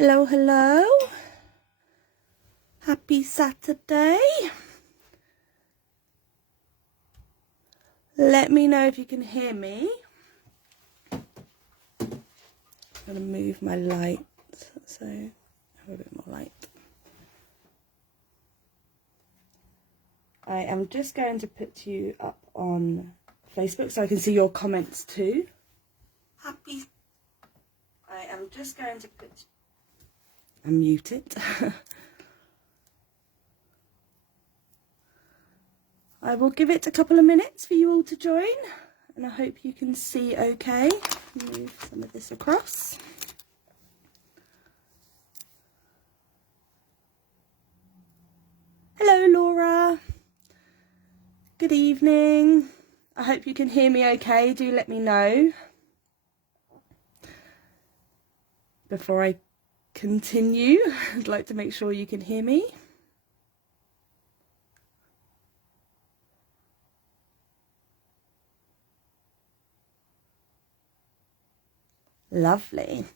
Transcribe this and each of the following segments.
Hello, hello. Happy Saturday. Let me know if you can hear me. I'm going to move my light so I have a bit more light. I am just going to put you up on Facebook so I can see your comments too. I am just going to put and mute it. I will give it a couple of minutes for you all to join, and I hope you can see okay. Move some of this across. Hello, Laura. Good evening. I hope you can hear me okay. Do let me know before I continue. I'd like to make sure you can hear me. Lovely.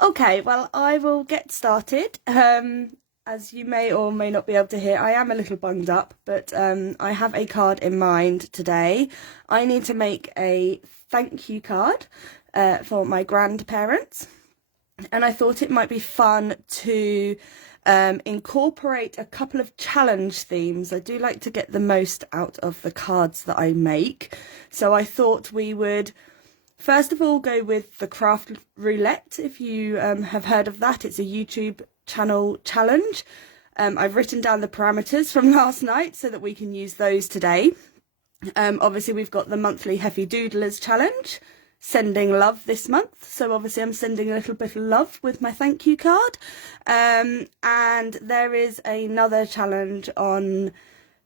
Okay, well, I will get started. As you may or may not be able to hear, I am a little bunged up, but I have a card in mind today. I need to make a thank you card for my grandparents. And I thought it might be fun to incorporate a couple of challenge themes. I do like to get the most out of the cards that I make. So I thought we would first of all go with the craft roulette. If you have heard of that, it's a YouTube channel challenge. I've written down the parameters from last night so that we can use those today. Obviously we've got the monthly Heffy Doodlers challenge, sending love this month, so obviously I'm sending a little bit of love with my thank you card, and there is another challenge on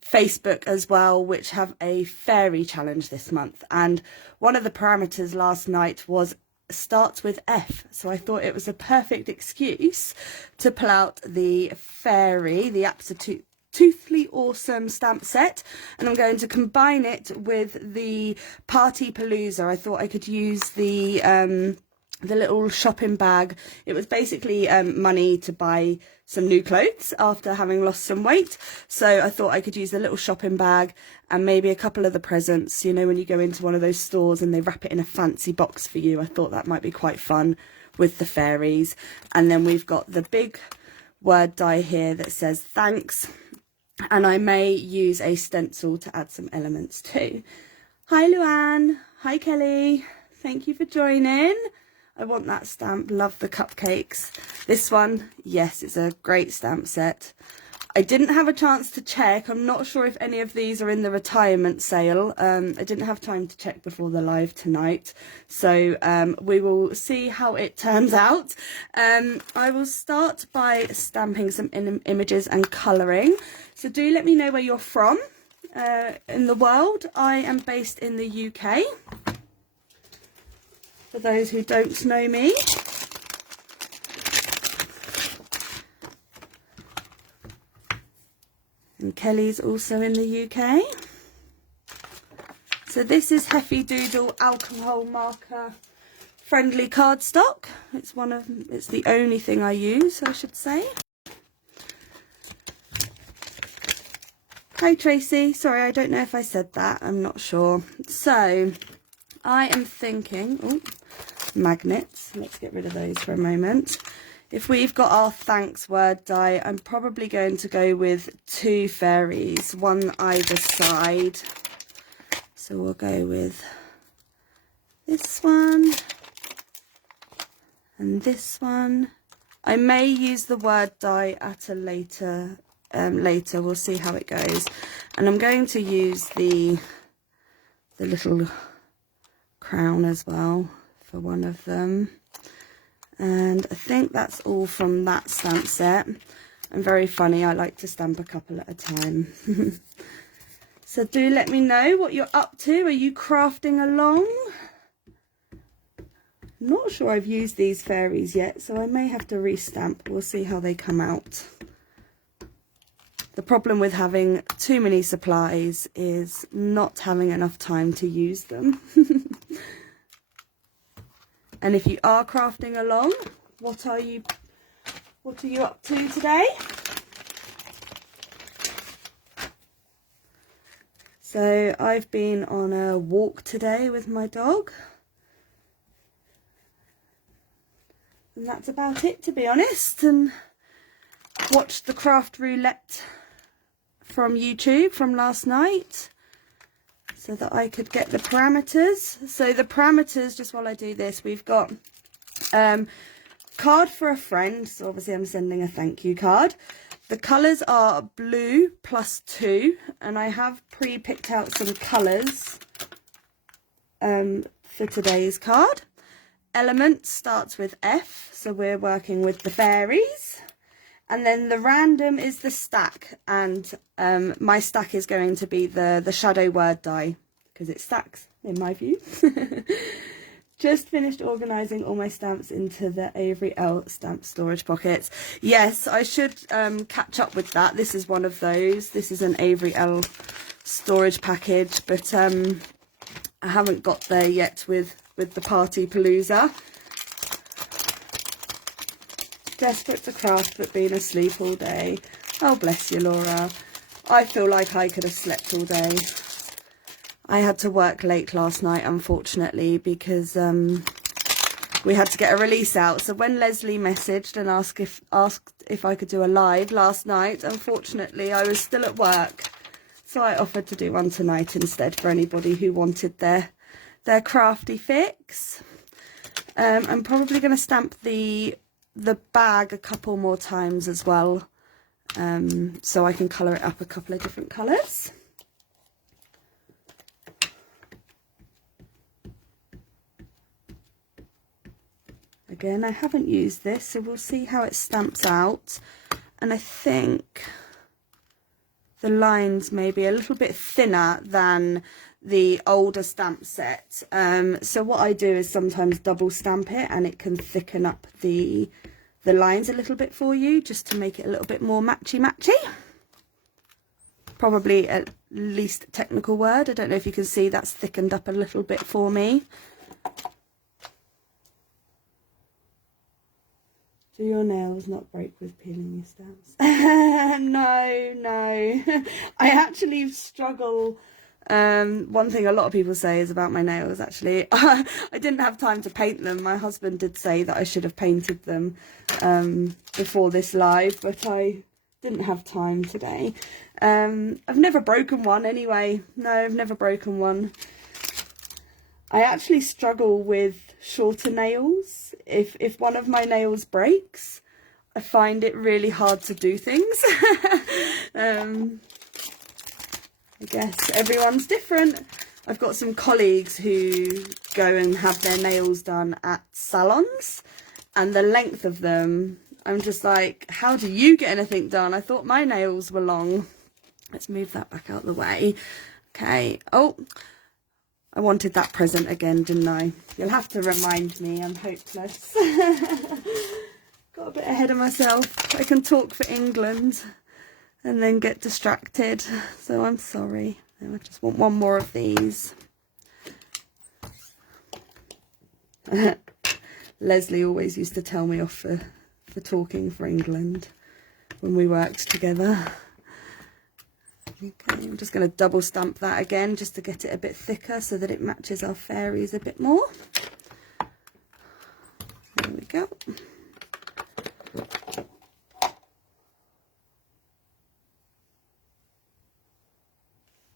Facebook as well, which have a fairy challenge this month, and one of the parameters last night was starts with F, so I thought it was a perfect excuse to pull out the fairy, the Absotoothly Awesome stamp set, and I'm going to combine it with the Party Palooza. I thought I could use the little shopping bag. It was basically money to buy some new clothes after having lost some weight, so I thought I could use the little shopping bag and maybe a couple of the presents. You know, when you go into one of those stores and they wrap it in a fancy box for you, I thought that might be quite fun with the fairies. And then we've got the big word die here that says thanks, and I may use a stencil to add some elements too. Hi Luann, hi Kelly, thank you for joining. I want that stamp, love the cupcakes. This one, yes, it's a great stamp set. I didn't have a chance to check. I'm not sure if any of these are in the retirement sale. I didn't have time to check before the live tonight. So we will see how it turns out. I will start by stamping some images and colouring. So do let me know where you're from in the world. I am based in the UK. For those who don't know me. And Kelly's also in the UK. So this is Heffy Doodle alcohol marker friendly cardstock. It's the only thing I use, I should say. Hi Tracy, sorry, I don't know if I said that, I'm not sure. So I am thinking, magnets, let's get rid of those for a moment. If we've got our thanks word die, I'm probably going to go with 2 fairies, one either side. So we'll go with this one and this one. I may use the word die at a later, we'll see how it goes. And I'm going to use the little crown as well for one of them. And I think that's all from that stamp set. I'm very funny, I like to stamp a couple at a time. So do let me know what you're up to. Are you crafting along? Not sure I've used these fairies yet, so I may have to restamp. We'll see how they come out. The problem with having too many supplies is not having enough time to use them. And if you are crafting along, what are you What are you up to today? So I've been on a walk today with my dog. And that's about it, to be honest. And watched the craft roulette from YouTube from last night so that I could get the parameters. So the parameters, just while I do this, we've got card for a friend. So obviously I'm sending a thank you card. The colours are blue +2, and I have pre-picked out some colours for today's card. Element starts with F, so we're working with the fairies. And then the random is the stack, and my stack is going to be the shadow word die, because it stacks, in my view. Just finished organising all my stamps into the Avery L stamp storage pockets. Yes, I should catch up with that. This is one of those. This is an Avery L storage package, but I haven't got there yet with the party Palooza. Desperate to craft, but been asleep all day. Oh, bless you, Laura. I feel like I could have slept all day. I had to work late last night, unfortunately, because we had to get a release out. So when Leslie messaged and asked if I could do a live last night, unfortunately, I was still at work. So I offered to do one tonight instead for anybody who wanted their crafty fix. I'm probably going to stamp the bag a couple more times as well, so I can colour it up a couple of different colours. Again, I haven't used this, so we'll see how it stamps out. And I think the lines may be a little bit thinner than the older stamp set. So what I do is sometimes double stamp it, and it can thicken up the lines a little bit for you, just to make it a little bit more matchy. Probably at least technical word. I don't know if you can see that's thickened up a little bit for me. Do your nails not break with peeling your stamps? No. I actually struggle. One thing a lot of people say is about my nails, actually. I didn't have time to paint them. My husband did say that I should have painted them before this live, but I didn't have time today. I've never broken one anyway. No, I've never broken one. I actually struggle with shorter nails. If one of my nails breaks, I find it really hard to do things. I guess everyone's different. I've got some colleagues who go and have their nails done at salons, and the length of them, I'm just like, how do you get anything done? I thought my nails were long. Let's move that back out the way. Okay. Oh, I wanted that present again, didn't I? You'll have to remind me. I'm hopeless. Got a bit ahead of myself. I can talk for England and then get distracted. So I'm sorry. I just want one more of these. Leslie always used to tell me off for talking for England when we worked together. Okay, I'm just going to double stamp that again just to get it a bit thicker so that it matches our fairies a bit more. There we go.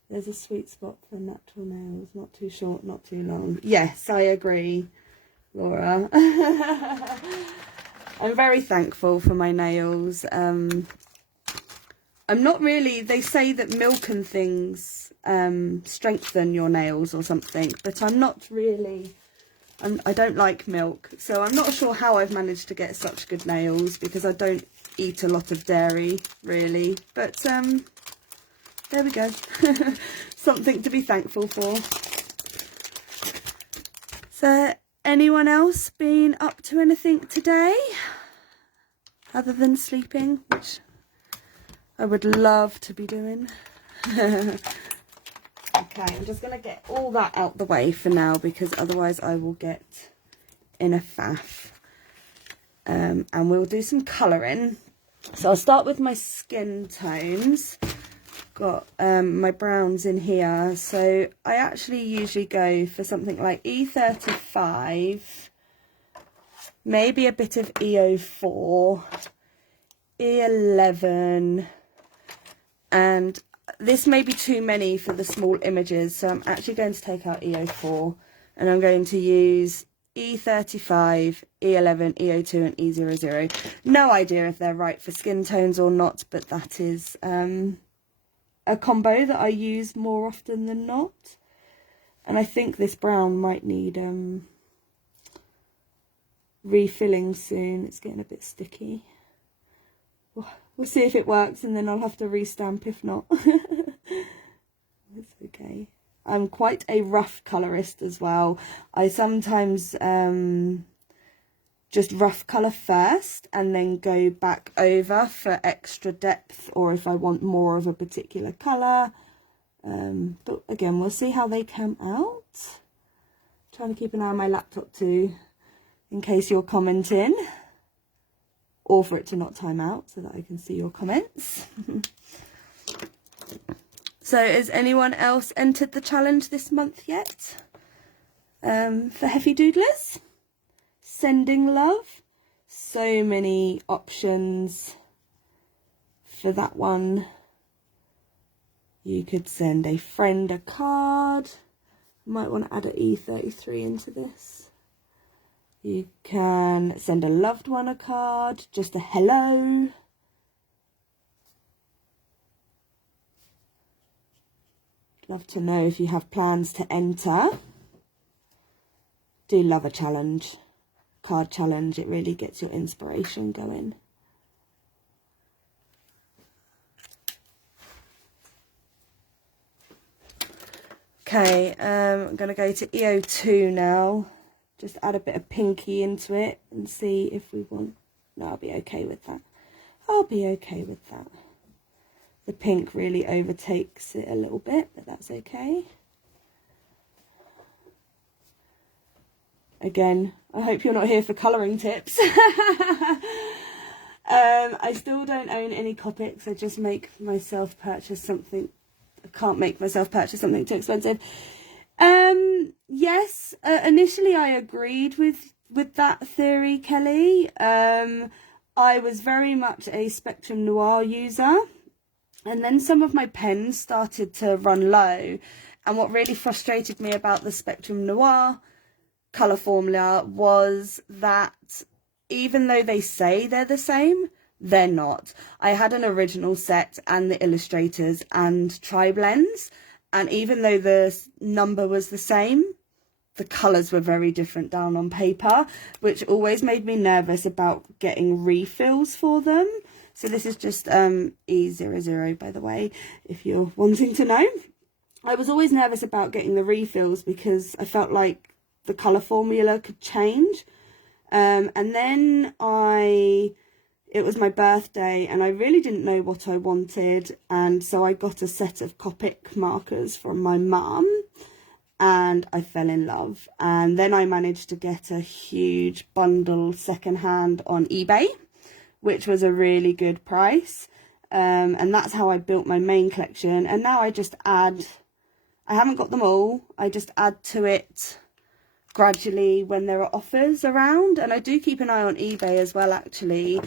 There's a sweet spot for natural nails, not too short, not too long. Yes, I agree, Laura. I'm very thankful for my nails. I'm not really, they say that milk and things strengthen your nails or something, but I'm not really, I don't like milk, so I'm not sure how I've managed to get such good nails, because I don't eat a lot of dairy, really, but there we go. Something to be thankful for. So, anyone else been up to anything today, other than sleeping, which I would love to be doing. Okay, I'm just going to get all that out the way for now, because otherwise I will get in a faff. and we'll do some colouring. So I'll start with my skin tones. Got my browns in here, so I actually usually go for something like E35, maybe a bit of E04, E11, and this may be too many for the small images, so I'm actually going to take out E04 and I'm going to use E35, E11, E02 and E00. No idea if they're right for skin tones or not, but that is a combo that I use more often than not. And I think this brown might need refilling soon. It's getting a bit sticky. We'll see if it works, and then I'll have to restamp if not. It's okay. I'm quite a rough colourist as well. I sometimes just rough colour first and then go back over for extra depth, or if I want more of a particular colour. But again, we'll see how they come out. Trying to keep an eye on my laptop too, in case you're commenting, or for it to not time out so that I can see your comments. So has anyone else entered the challenge this month yet? For Heavy Doodlers? Sending love. So many options for that one. You could send a friend a card. Might want to add an E33 into this. You can send a loved one a card, just a hello. Love to know if you have plans to enter. Do love a challenge, card challenge. It really gets your inspiration going. Okay, I'm going to go to E02 now. Just add a bit of pinky into it and see if we want. No, I'll be okay with that. I'll be okay with that. The pink really overtakes it a little bit, but that's okay. Again, I hope you're not here for colouring tips. I still don't own any Copics. I just make myself purchase something. I can't make myself purchase something too expensive. Yes, initially I agreed with that theory, Kelly. I was very much a Spectrum Noir user, and then some of my pens started to run low, and what really frustrated me about the Spectrum Noir colour formula was that even though they say they're the same, they're not. I had an original set and the illustrators and tri-blends, and even though the number was the same, the colours were very different down on paper, which always made me nervous about getting refills for them. So this is just E00, by the way, if you're wanting to know. I was always nervous about getting the refills because I felt like the colour formula could change. And then it was my birthday and I really didn't know what I wanted, and so I got a set of Copic markers from my mum and I fell in love. And then I managed to get a huge bundle secondhand on eBay, which was a really good price, and that's how I built my main collection. And now I just add, I haven't got them all, I just add to it gradually when there are offers around. And I do keep an eye on eBay as well, actually.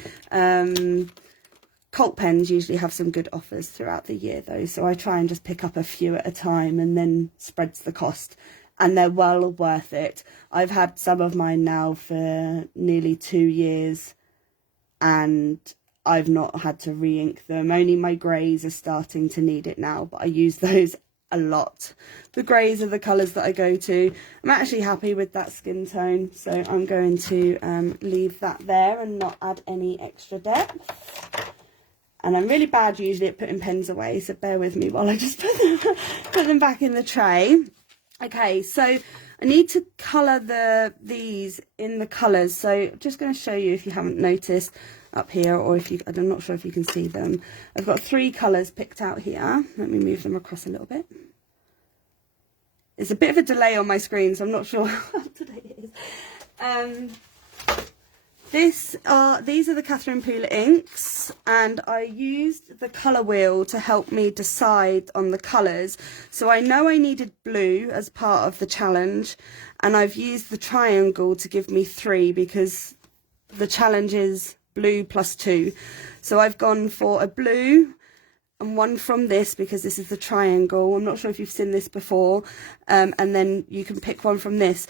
Cult pens usually have some good offers throughout the year though, so I try and just pick up a few at a time and then spreads the cost, and they're well worth it. I've had some of mine now for nearly 2 years and I've not had to re-ink them. Only my greys are starting to need it now, but I use those a lot. The greys are the colours that I go to. I'm actually happy with that skin tone, so I'm going to leave that there and not add any extra depth. And I'm really bad usually at putting pens away, so bear with me while I just put them back in the tray. Okay, so I need to colour these in the colours. So I'm just going to show you, if you haven't noticed up here, or if you, I'm not sure if you can see them. I've got 3 colours picked out here. Let me move them across a little bit. It's a bit of a delay on my screen, so I'm not sure how up to date it is. these are the Catherine Pooler inks, and I used the colour wheel to help me decide on the colours. So I know I needed blue as part of the challenge, and I've used the triangle to give me 3 because the challenge is blue plus 2. So I've gone for a blue and one from this because this is the triangle. I'm not sure if you've seen this before, and then you can pick one from this.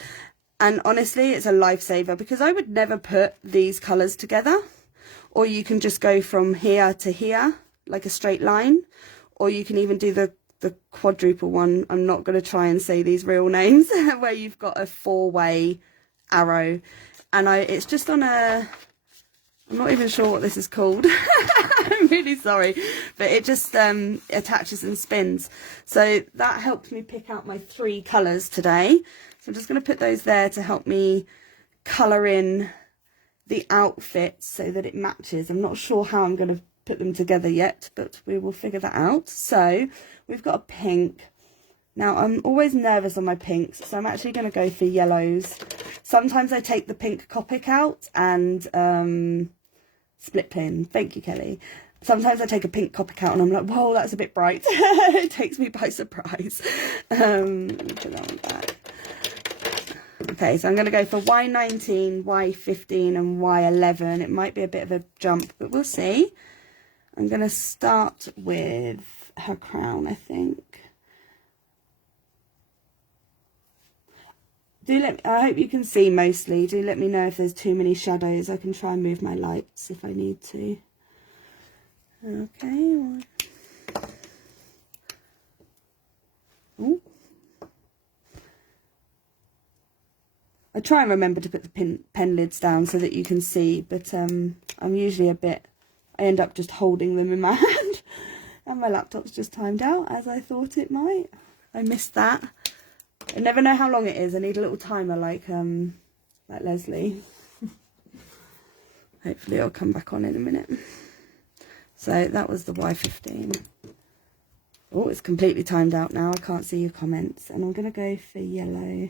And honestly, it's a lifesaver because I would never put these colours together. Or you can just go from here to here, like a straight line. Or you can even do the quadruple one. I'm not going to try and say these real names, where you've got a 4-way arrow. And it's just on a... I'm not even sure what this is called. I'm really sorry. But it just attaches and spins. So that helped me pick out my 3 colours today. So I'm just going to put those there to help me colour in the outfit so that it matches. I'm not sure how I'm going to put them together yet, but we will figure that out. So we've got a pink. Now I'm always nervous on my pinks, so I'm actually going to go for yellows. Sometimes I take the pink Copic out and split pin. Thank you, Kelly. Sometimes I take a pink Copic out and I'm like, whoa, that's a bit bright. It takes me by surprise. Let me put that one back. Okay, so I'm going to go for Y19, Y15 and Y11. It might be a bit of a jump, but we'll see. I'm going to start with her crown, I think. I hope you can see mostly. Do let me know if there's too many shadows. I can try and move my lights if I need to. Okay. Ooh. I try and remember to put the pen lids down so that you can see, but I'm usually I end up just holding them in my hand, and my laptop's just timed out as I thought it might. I missed that. I never know how long it is. I need a little timer like Leslie. Hopefully it'll come back on in a minute. So that was the Y15. Oh, it's completely timed out now. I can't see your comments, and I'm going to go for yellow.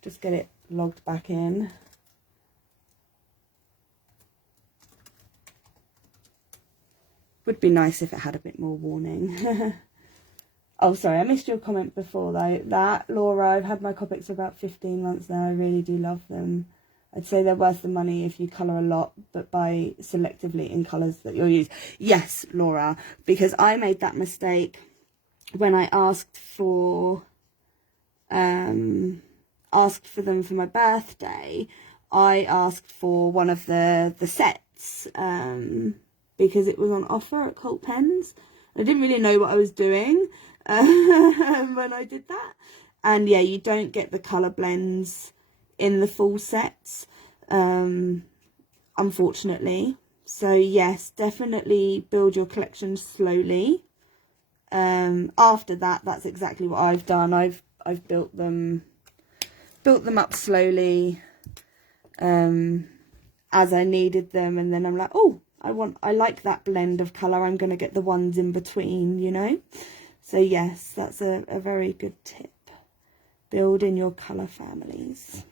Just get it logged back in. Would be nice if it had a bit more warning. Oh, sorry, I missed your comment before though. Laura, I've had my Copics for about 15 months now. I really do love them. I'd say they're worth the money if you colour a lot, but buy selectively in colours that you'll use. Yes, Laura, because I made that mistake when I asked for them for my birthday. I asked for one of the sets because it was on offer at Cult Pens. I didn't really know what I was doing when I did that. And yeah, you don't get the colour blends in the full sets, unfortunately. So yes, definitely build your collection slowly. After that, that's exactly what I've done. I've built them up slowly as I needed them, and then I'm like, oh, I like that blend of colour, I'm going to get the ones in between, you know. So yes, that's a very good tip. Build in your colour families.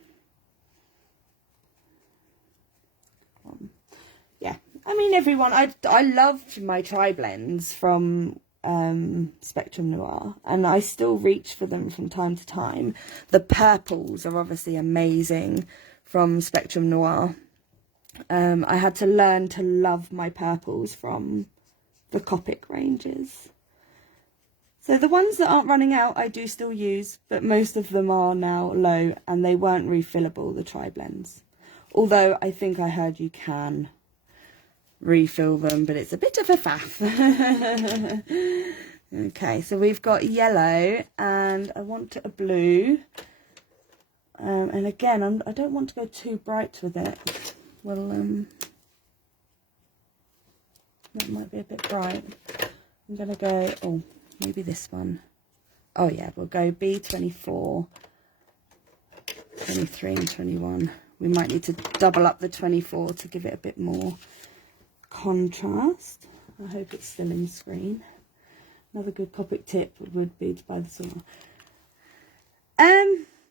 Yeah, I mean, everyone, I loved my tri-blends from Spectrum Noir, and I still reach for them from time to time. The purples are obviously amazing from Spectrum Noir. I had to learn to love my purples from the Copic ranges. So the ones that aren't running out I do still use, but most of them are now low and they weren't refillable, the tri-blends. Although I think I heard you can refill them, but it's a bit of a faff. Okay, so we've got yellow and I want a blue. And again, I don't want to go too bright with it. Well, that might be a bit bright. I'm going to go, oh, maybe this one. Oh yeah, we'll go B24, 23 and 21. We might need to double up the 24 to give it a bit more contrast. I hope it's still in screen. Another good Copic tip would be to buy the saw.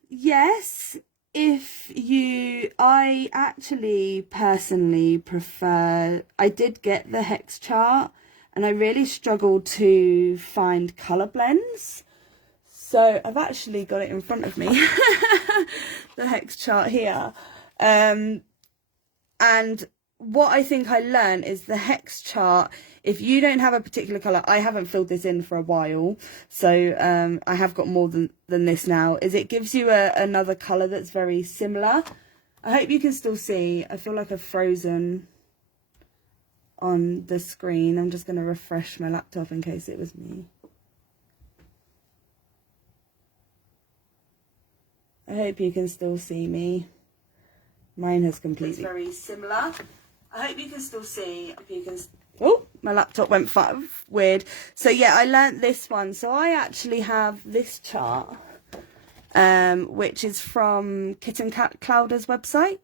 Yes, I actually personally prefer, I did get the hex chart and I really struggled to find colour blends. So I've actually got it in front of me, the hex chart here. And what I think I learned is the hex chart, if you don't have a particular colour, I haven't filled this in for a while, so I have got more than this now, is it gives you another colour that's very similar. I hope you can still see. I feel like I've frozen on the screen. I'm just going to refresh my laptop in case it was me. I hope you can still see me. Mine has completely... It's very similar. I hope you can still see. If you can... Oh, my laptop went weird. So yeah, I learnt this one. So I actually have this chart, which is from Kitten Clouder's website.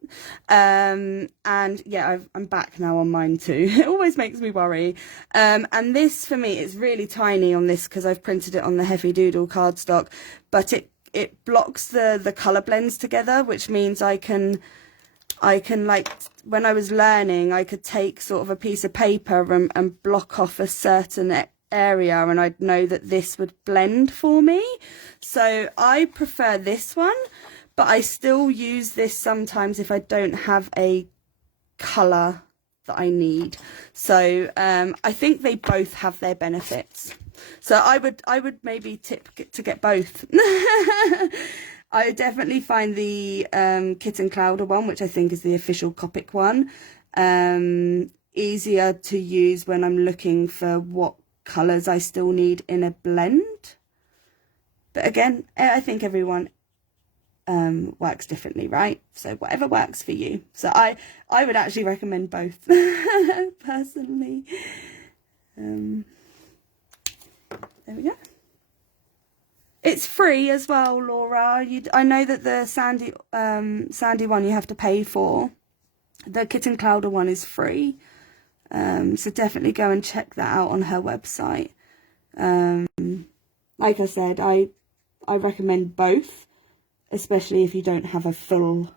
And yeah, I'm back now on mine too. It always makes me worry. And this for me is really tiny on this because I've printed it on the Heavy Doodle cardstock, but it blocks the colour blends together, which means I can like, when I was learning, I could take sort of a piece of paper and block off a certain area and I'd know that this would blend for me. So I prefer this one, but I still use this sometimes if I don't have a colour that I need. So I think they both have their benefits. So I would maybe tip to get both. I definitely find the Kitten Clouder one, which I think is the official Copic one, easier to use when I'm looking for what colours I still need in a blend. But again, I think everyone works differently, right? So whatever works for you. So I would actually recommend both, personally. There we go. It's free as well, Laura. I know that the Sandy one you have to pay for. The Kitten Clouder one is free. So definitely go and check that out on her website. Like I said, I recommend both, especially if you don't have a full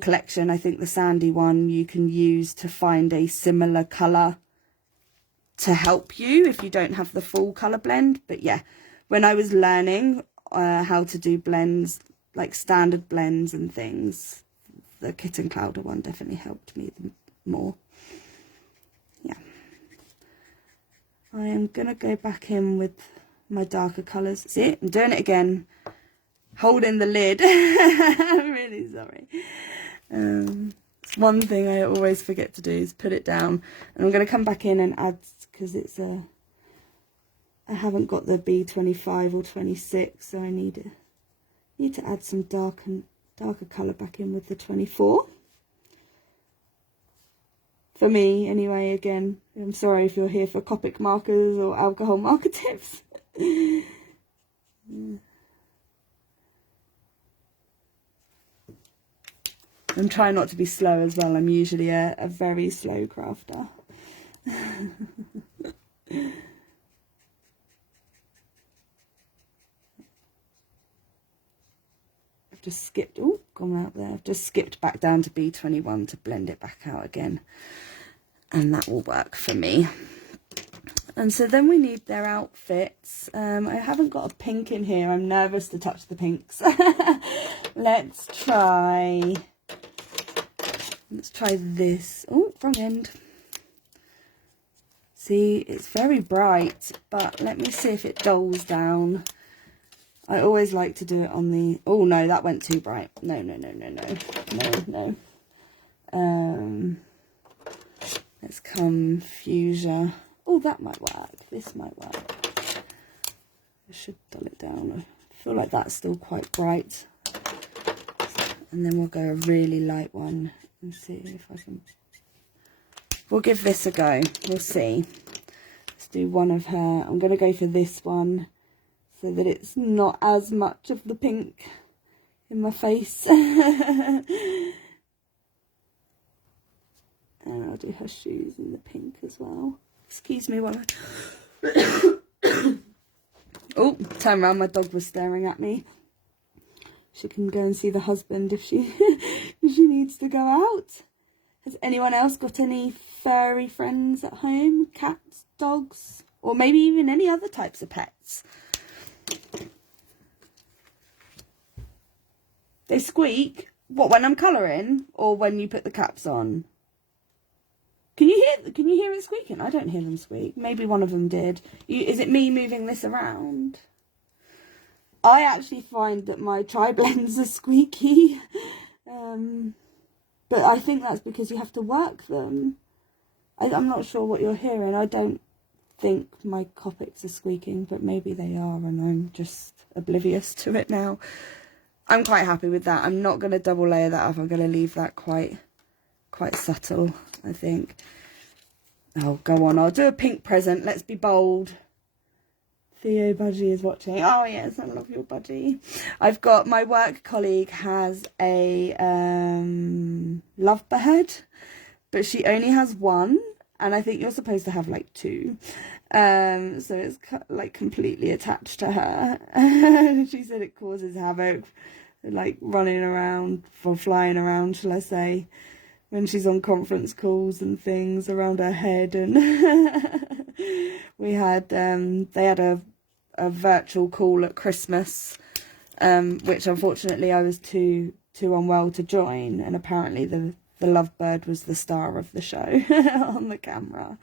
collection. I think the Sandy one you can use to find a similar colour to help you if you don't have the full colour blend. But yeah, when I was learning how to do blends, like standard blends and things, the Kitten Clouder one definitely helped me more. Yeah. I am going to go back in with my darker colours. See, I'm doing it again. Holding the lid. I'm really sorry. It's one thing I always forget to do is put it down. And I'm going to come back in and add, because it's a... I haven't got the B25 or 26, so I need to add some darker colour back in with the 24. For me, anyway. Again, I'm sorry if you're here for Copic markers or alcohol marker tips. I'm trying not to be slow as well. I'm usually a very slow crafter. Just skipped, oh, gone out there. I've just skipped back down to B21 to blend it back out again. And that will work for me. And so then we need their outfits. I haven't got a pink in here. I'm nervous to touch the pinks. Let's try this. Oh, wrong end. See, it's very bright, but let me see if it dulls down. I always like to do it on the... Oh, no, that went too bright. No. Let's come fuchsia. Oh, that might work. This might work. I should dull it down. I feel like that's still quite bright. And then we'll go a really light one and see if I can... We'll give this a go. We'll see. Let's do one of her. I'm going to go for this one, so that it's not as much of the pink in my face. And I'll do her shoes in the pink as well. Excuse me while I... Oh, turn around, my dog was staring at me. she can go and see the husband if she if she needs to go out. Has anyone else got any furry friends at home? Cats, dogs, or maybe even any other types of pets? They squeak? What, when I'm colouring or when you put the caps on? Can you hear it squeaking? I don't hear them squeak. Maybe one of them did. Is it me moving this around? I actually find that my tri-blends are squeaky. But I think that's because you have to work them. I'm not sure what you're hearing. I don't think my Copics are squeaking, but maybe they are and I'm just oblivious to it now. I'm quite happy with that. I'm not going to double layer that up. I'm going to leave that quite subtle, I think. Oh, go on. I'll do a pink present. Let's be bold. Theo Budgie is watching. Oh, yes, I love your budgie. I've got my work colleague has a lovebird, but she only has one, and I think you're supposed to have like two. So it's like completely attached to her. She said it causes havoc, like running around, or flying around, shall I say, when she's on conference calls and things around her head. And we had they had a virtual call at Christmas, which unfortunately I was too unwell to join, and apparently the lovebird was the star of the show on the camera.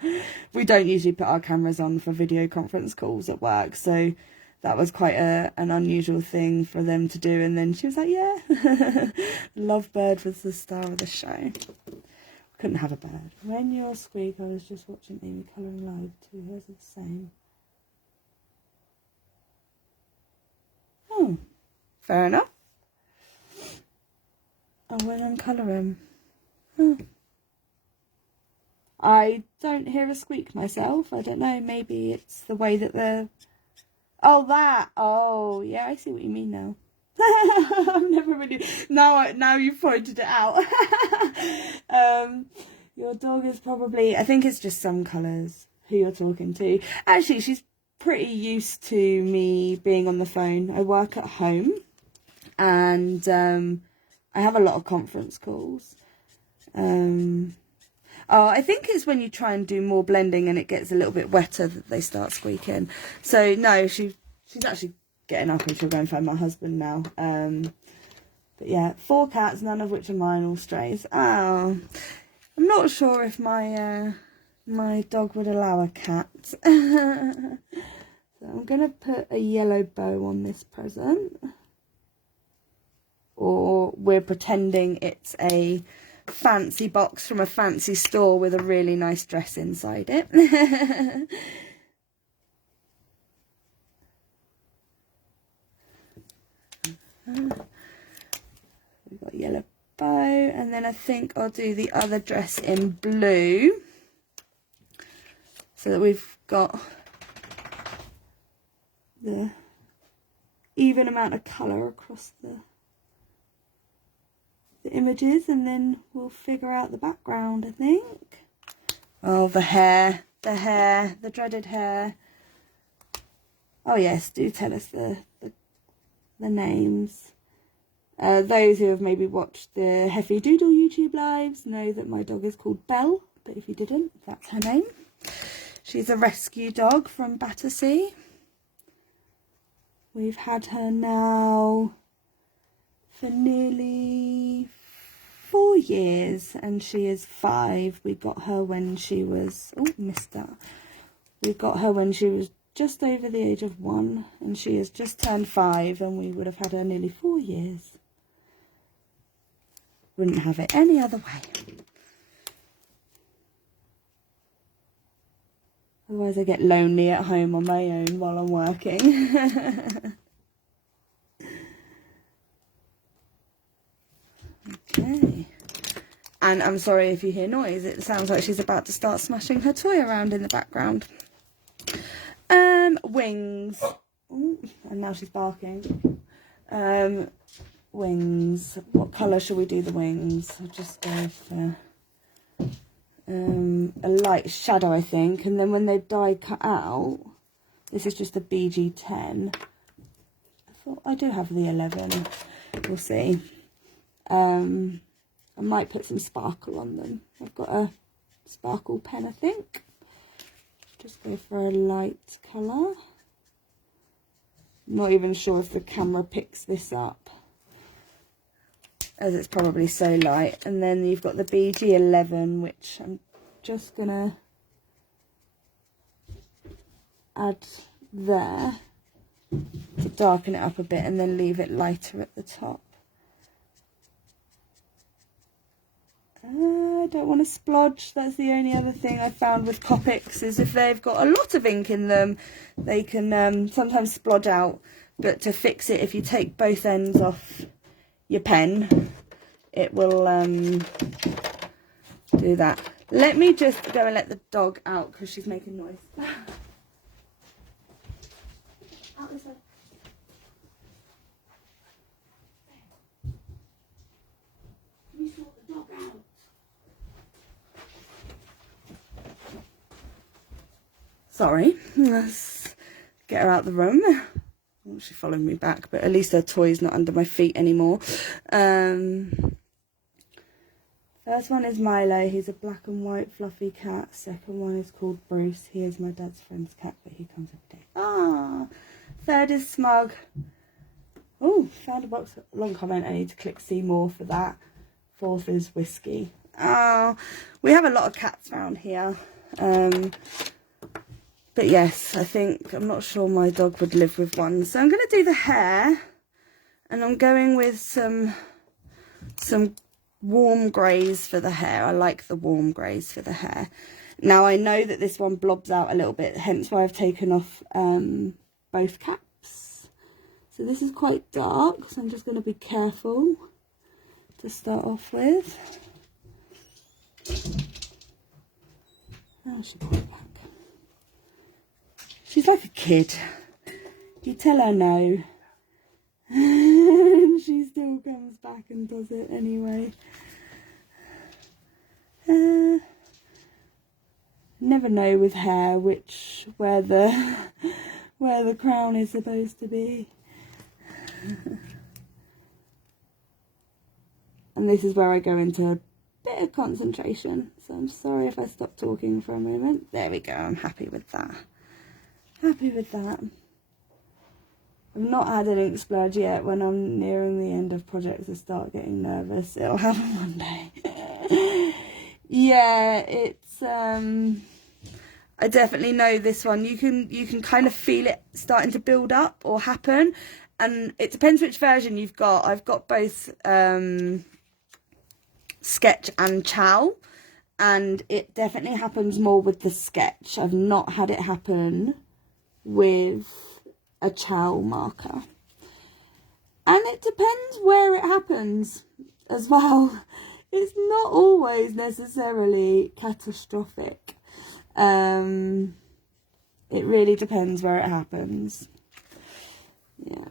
We don't usually put our cameras on for video conference calls at work, so that was quite an unusual thing for them to do. And then she was like, yeah, lovebird was the star of the show. Couldn't have a bird. When you're squeak, I was just watching Amy colouring live too. Hers are the same. Oh, fair enough. Oh, when I'm colouring. Oh. I don't hear a squeak myself. I don't know. Maybe it's the way that the... Oh, that. Oh, yeah, I see what you mean now. I've never really... Now you've pointed it out. Your dog is probably... I think it's just some colours who you're talking to. Actually, she's pretty used to me being on the phone. I work at home and I have a lot of conference calls. Oh, I think it's when you try and do more blending and it gets a little bit wetter that they start squeaking. So no, she's actually getting up and she'll go and find my husband now. But yeah, 4 cats, none of which are mine, all strays. Oh, I'm not sure if my my dog would allow a cat. So I'm gonna put a yellow bow on this present, or we're pretending it's a fancy box from a fancy store with a really nice dress inside it. We've got a yellow bow, and then I think I'll do the other dress in blue so that we've got the even amount of colour across the images, and then we'll figure out the background, I think. Oh, the hair, the dreaded hair. Oh yes, do tell us the names. Those who have maybe watched the Heffy Doodle YouTube lives know that my dog is called Belle, but if you didn't, that's her name. She's a rescue dog from Battersea. We've had her now for nearly 4 years, and she is 5. We got her when she was... Oh, missed that. We got her when she was just over the age of 1, and she has just turned 5, and we would have had her nearly 4 years. Wouldn't have it any other way. Otherwise I get lonely at home on my own while I'm working. Okay. And I'm sorry if you hear noise. It sounds like she's about to start smashing her toy around in the background. Wings. Ooh, and now she's barking. Wings. What colour shall we do the wings? I'll just go for a light shadow, I think. And then when they die cut out, this is just a BG10. I thought I do have the 11. we'll see. I might put some sparkle on them. I've got a sparkle pen, I think. Just go for a light colour. Not even sure if the camera picks this up, as it's probably so light. And then you've got the BG11, which I'm just gonna add there to darken it up a bit, and then leave it lighter at the top. I don't want to splodge. That's the only other thing I found with Copics, is if they've got a lot of ink in them, they can sometimes splodge out. But to fix it, if you take both ends off your pen, it will do that. Let me just go and let the dog out because she's making noise. Out this way. Can you sort the dog out? Sorry, let's get her out of the room. Oh, she followed me back, but at least her toy's not under my feet anymore. First one is Milo. He's a black and white fluffy cat. Second one is called Bruce. He is my dad's friend's cat, but he comes every day. Ah. Third is Smug. Oh, found a box. Long comment. I need to click see more for that. Fourth is Whiskey. Oh, we have a lot of cats around here. But yes, I think, I'm not sure my dog would live with one. So I'm going to do the hair, and I'm going with some warm greys for the hair. I like the warm greys for the hair. Now I know that this one blobs out a little bit, hence why I've taken off both caps. So this is quite dark, so I'm just going to be careful to start off with. Oh, she'll put it back. She's like a kid. You tell her no, and she still comes back and does it anyway. Never know with hair where the crown is supposed to be. And this is where I go into a bit of concentration. So I'm sorry if I stop talking for a moment. There we go. I'm happy with that. Happy with that. I've not had an ink splurge yet. When I'm nearing the end of projects, I start getting nervous. It'll happen one day. Yeah, it's I definitely know this one. You can kind of feel it starting to build up or happen, and it depends which version you've got. I've got both Sketch and Chow, and it definitely happens more with the Sketch. I've not had it happen with a Chow marker, and it depends where it happens as well. It's not always necessarily catastrophic. It really depends where it happens. Yeah.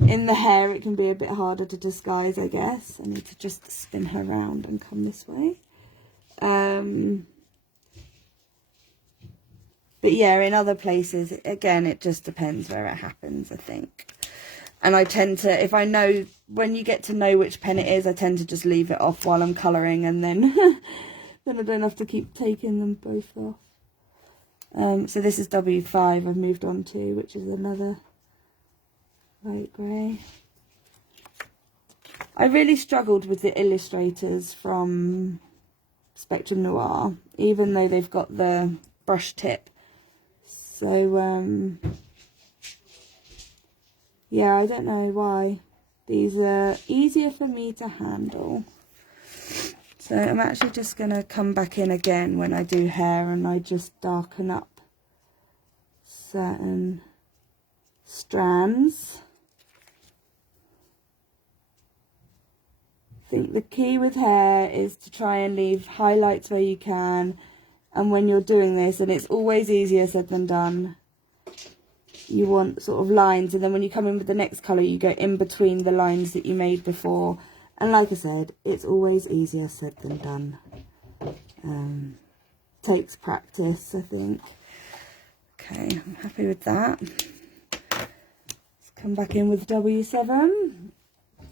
In the hair it can be a bit harder to disguise, I guess. I need to just spin her around and come this way. But yeah, in other places, again, it just depends where it happens, I think. And I tend to, if I know, when you get to know which pen it is, I tend to just leave it off while I'm colouring, and then then I don't have to keep taking them both off. So this is W5 I've moved on to, which is another light grey. I really struggled with the illustrators from Spectrum Noir, even though they've got the brush tip. So, yeah, I don't know why. These are easier for me to handle. So I'm actually just going to come back in again when I do hair, and I just darken up certain strands. I think the key with hair is to try and leave highlights where you can. And when you're doing this, and it's always easier said than done, you want sort of lines, and then when you come in with the next colour, you go in between the lines that you made before. And like I said, it's always easier said than done. Takes practice, I think. Okay, I'm happy with that. Let's come back in with W7.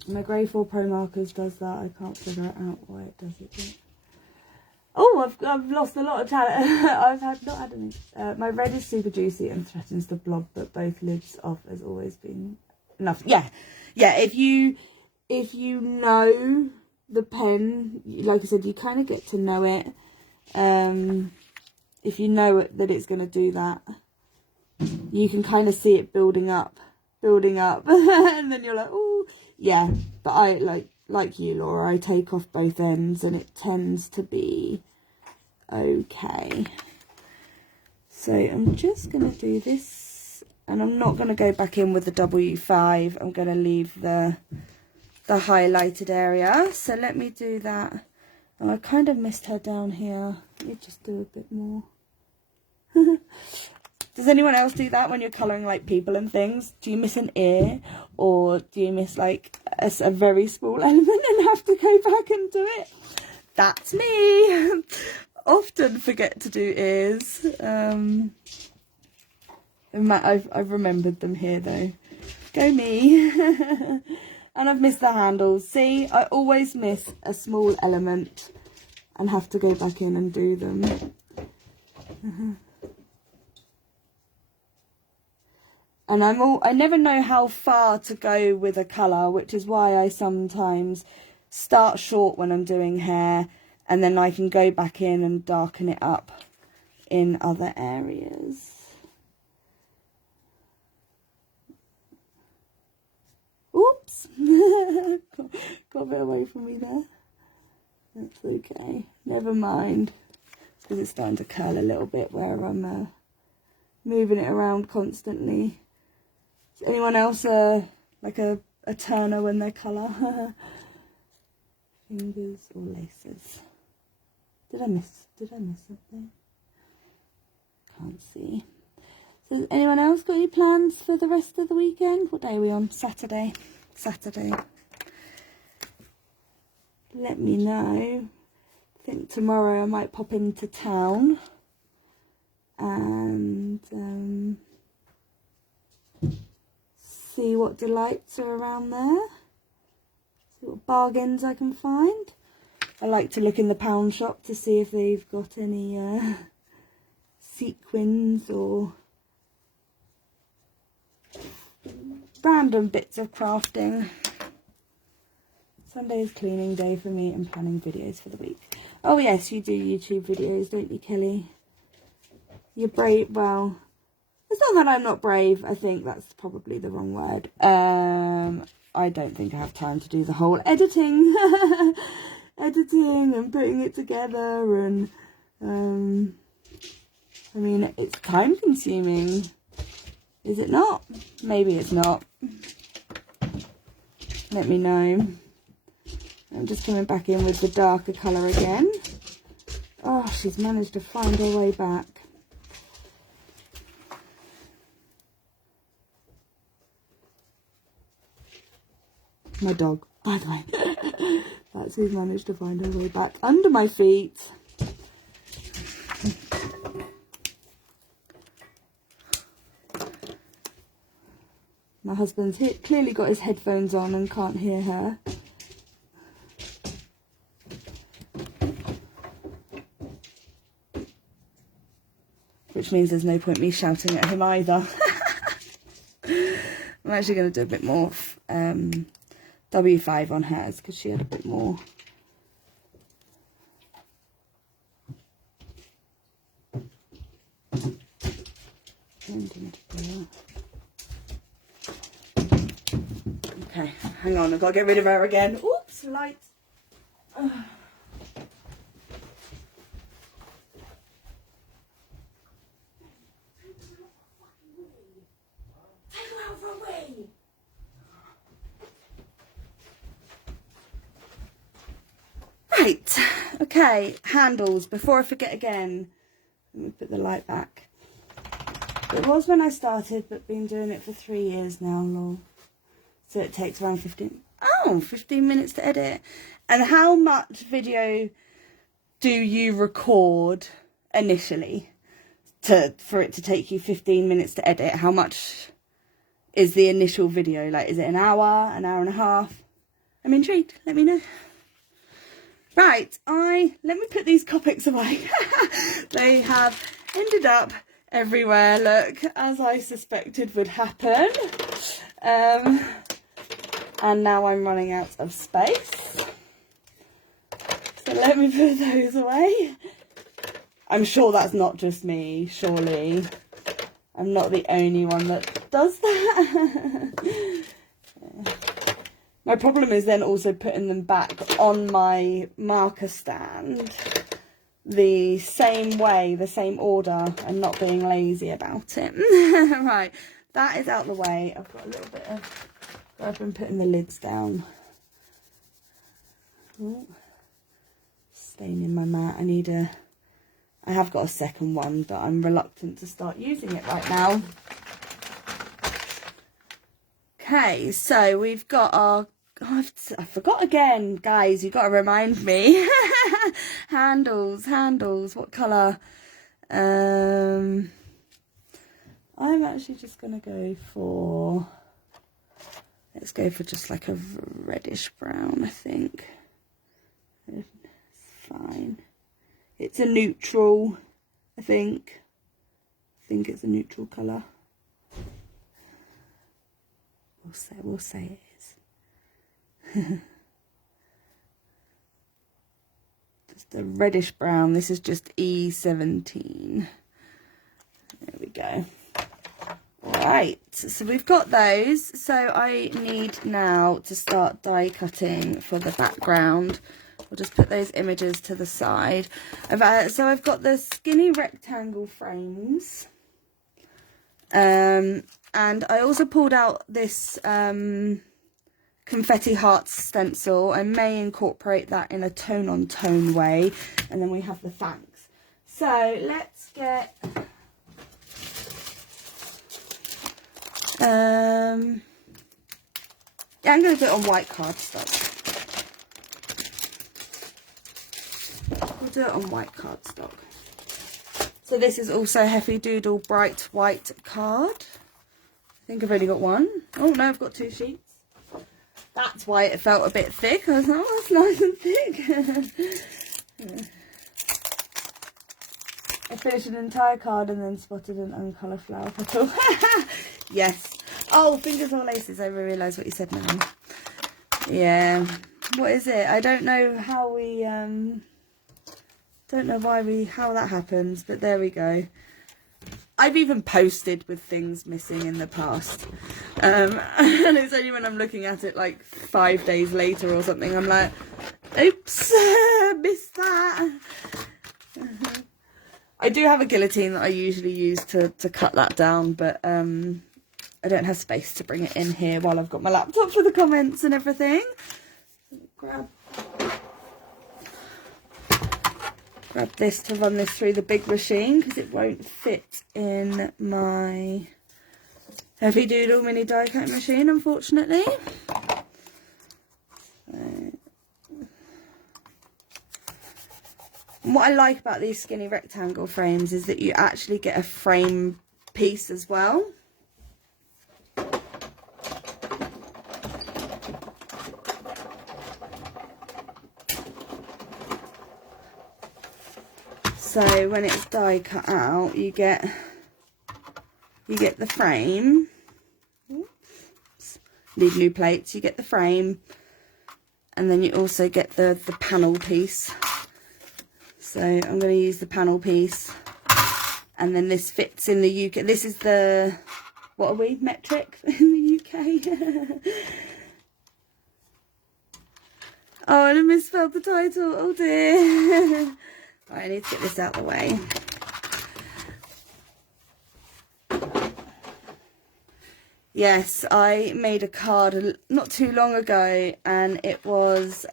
My Grey 4 Pro Markers does that. I can't figure out why it does it yet. Oh, I've lost a lot of talent. not had any. My red is super juicy and threatens to blob, but both lids off has always been enough. Yeah. If you know the pen, like I said, you kind of get to know it. If you know that it's going to do that, you can kind of see it building up, and then you're like, oh, yeah. But I like you, Laura, I take off both ends and it tends to be okay. So I'm just going to do this, and I'm not going to go back in with the W5. I'm going to leave the highlighted area. So let me do that. Oh, I kind of missed her down here. Let me just do a bit more. Does anyone else do that when you're colouring like people and things? Do you miss an ear, or do you miss like a very small element and have to go back and do it? That's me. Often forget to do ears. I've remembered them here though. Go me. And I've missed the handles. See, I always miss a small element and have to go back in and do them. And I never know how far to go with a colour, which is why I sometimes start short when I'm doing hair, and then I can go back in and darken it up in other areas. Oops, got a bit away from me there. That's okay, never mind. It's because it's starting to curl a little bit where I'm moving it around constantly. Is anyone else like a turner when they colour? Fingers or laces? Did I miss something? Can't see. So has anyone else got any plans for the rest of the weekend? What day are we on? Saturday. Let me know. I think tomorrow I might pop into town and see what delights are around there. See what bargains I can find. I like to look in the pound shop to see if they've got any sequins or random bits of crafting. Sunday is cleaning day for me and planning videos for the week. Oh yes, you do YouTube videos, don't you, Kelly? You're brave. Well, it's not that I'm not brave. I think that's probably the wrong word. I don't think I have time to do the whole editing and putting it together, and I mean, it's time consuming. Is it not? Maybe it's not. Let me know. I'm just coming back in with the darker colour again. Oh, she's managed to find her way back. My dog, by the way. That's who's managed to find her way back under my feet. My husband's clearly got his headphones on and can't hear her. Which means there's no point me shouting at him either. I'm actually going to do a bit more W5 on hers because she had a bit more. Okay, hang on, I've got to get rid of her again. Oops, light. Right, okay, handles, before I forget again, let me put the light back. It was when I started, but been doing it for 3 years now, lol. So it takes around 15 minutes to edit. And how much video do you record initially for it to take you 15 minutes to edit? How much is the initial video? Like, is it an hour and a half? I'm intrigued. Let me know. Right, let me put these Copics away. They have ended up everywhere, look, as I suspected would happen. And now I'm running out of space. So let me put those away. I'm sure that's not just me, surely. I'm not the only one that does that. My problem is then also putting them back on my marker stand the same way, the same order, and not being lazy about it. Right, that is out the way. I've got a little bit of... I've been putting the lids down. Oh, staining my mat. I have got a second one, but I'm reluctant to start using it right now. Okay, so we've got our... Oh, I forgot again, guys. You've got to remind me. Handles. What colour? I'm actually just going to go for... Let's go for just like a reddish brown, I think. It's fine. It's a neutral, I think. I think it's a neutral colour. We'll say it is. Just a reddish brown. This is just E17. There we go. Right, so we've got those. So I need now to start die cutting for the background. We'll just put those images to the side. So I've got the skinny rectangle frames. And I also pulled out this confetti hearts stencil. I may incorporate that in a tone-on-tone way. And then we have the thanks. So let's get... yeah, I'm going to do it on white cardstock. We'll do it on white cardstock. So this is also Heffy Doodle Bright White card. I think I've only got one. Oh no, I've got 2 sheets. That's why it felt a bit thick. I was like, oh, that's nice and thick. Yeah. I finished an entire card and then spotted an uncoloured flower petal. Yes. Oh, fingers or laces. I realised what you said now. Yeah. What is it? I don't know how we, don't know how that happens, but there we go. I've even posted with things missing in the past. And it's only when I'm looking at it like 5 days later or something, I'm like, oops, missed that. I do have a guillotine that I usually use to cut that down, but I don't have space to bring it in here while I've got my laptop for the comments and everything. Grab this to run this through the big machine because it won't fit in my Heffy Doodle mini die cutting machine, unfortunately. What I like about these skinny rectangle frames is that you actually get a frame piece as well. So when it's die cut out, you get the frame. Oops. Need new plates. You get the frame, and then you also get the panel piece. So I'm going to use the panel piece, and then this fits in the UK. This is the, what are we, metric in the UK? Oh, and I misspelled the title. Oh dear. Right, I need to get this out of the way. Yes, I made a card not too long ago, and it was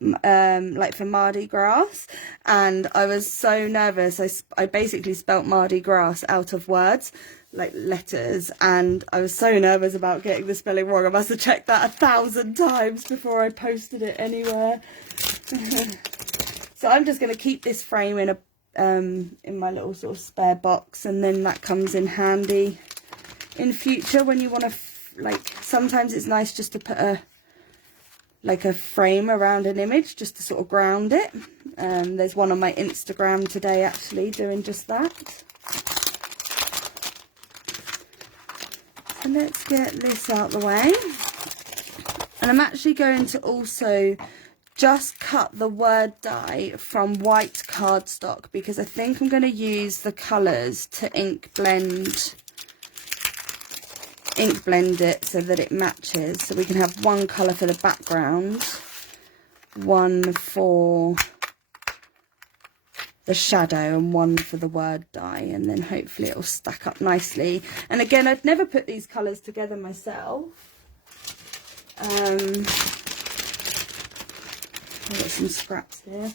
like for Mardi Gras, and I was so nervous. I basically spelt Mardi Gras out of words, like letters, and I was so nervous about getting the spelling wrong. I must have checked that 1,000 times before I posted it anywhere. So I'm just going to keep this frame in a in my little sort of spare box, and then that comes in handy in future when you want to, like, sometimes it's nice just to put a frame around an image just to sort of ground it. There's one on my Instagram today actually doing just that. So let's get this out the way. And I'm actually going to also just cut the word die from white cardstock, because I think I'm going to use the colours to ink blend it so that it matches. So we can have one colour for the background, one for the shadow, and one for the word die, and then hopefully it'll stack up nicely. And again, I'd never put these colours together myself. I've got some scraps here,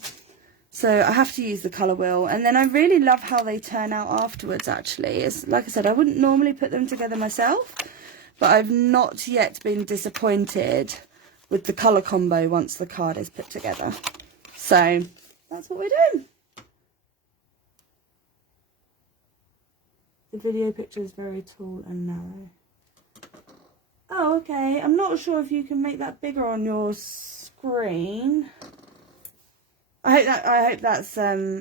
so I have to use the colour wheel. And then I really love how they turn out afterwards actually. It's, like I said, I wouldn't normally put them together myself, but I've not yet been disappointed with the colour combo once the card is put together. So that's what we're doing. The video picture is very tall and narrow. Oh, okay. I'm not sure if you can make that bigger on your screen. I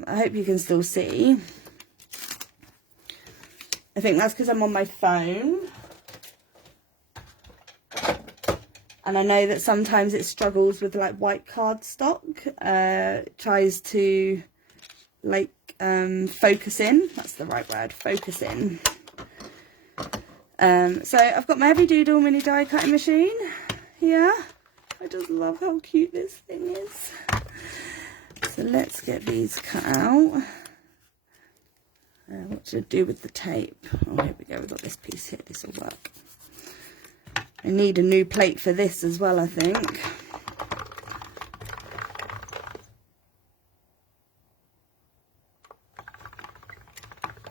hope you can still see. I think that's because I'm on my phone. And I know that sometimes it struggles with like white cardstock. Tries to like focus in. That's the right word, focus in. So I've got my Heavy Doodle mini die cutting machine here. I just love how cute this thing is. So let's get these cut out. What should I do with the tape? Oh, here we go. We've got this piece here. This will work. I need a new plate for this as well, I think.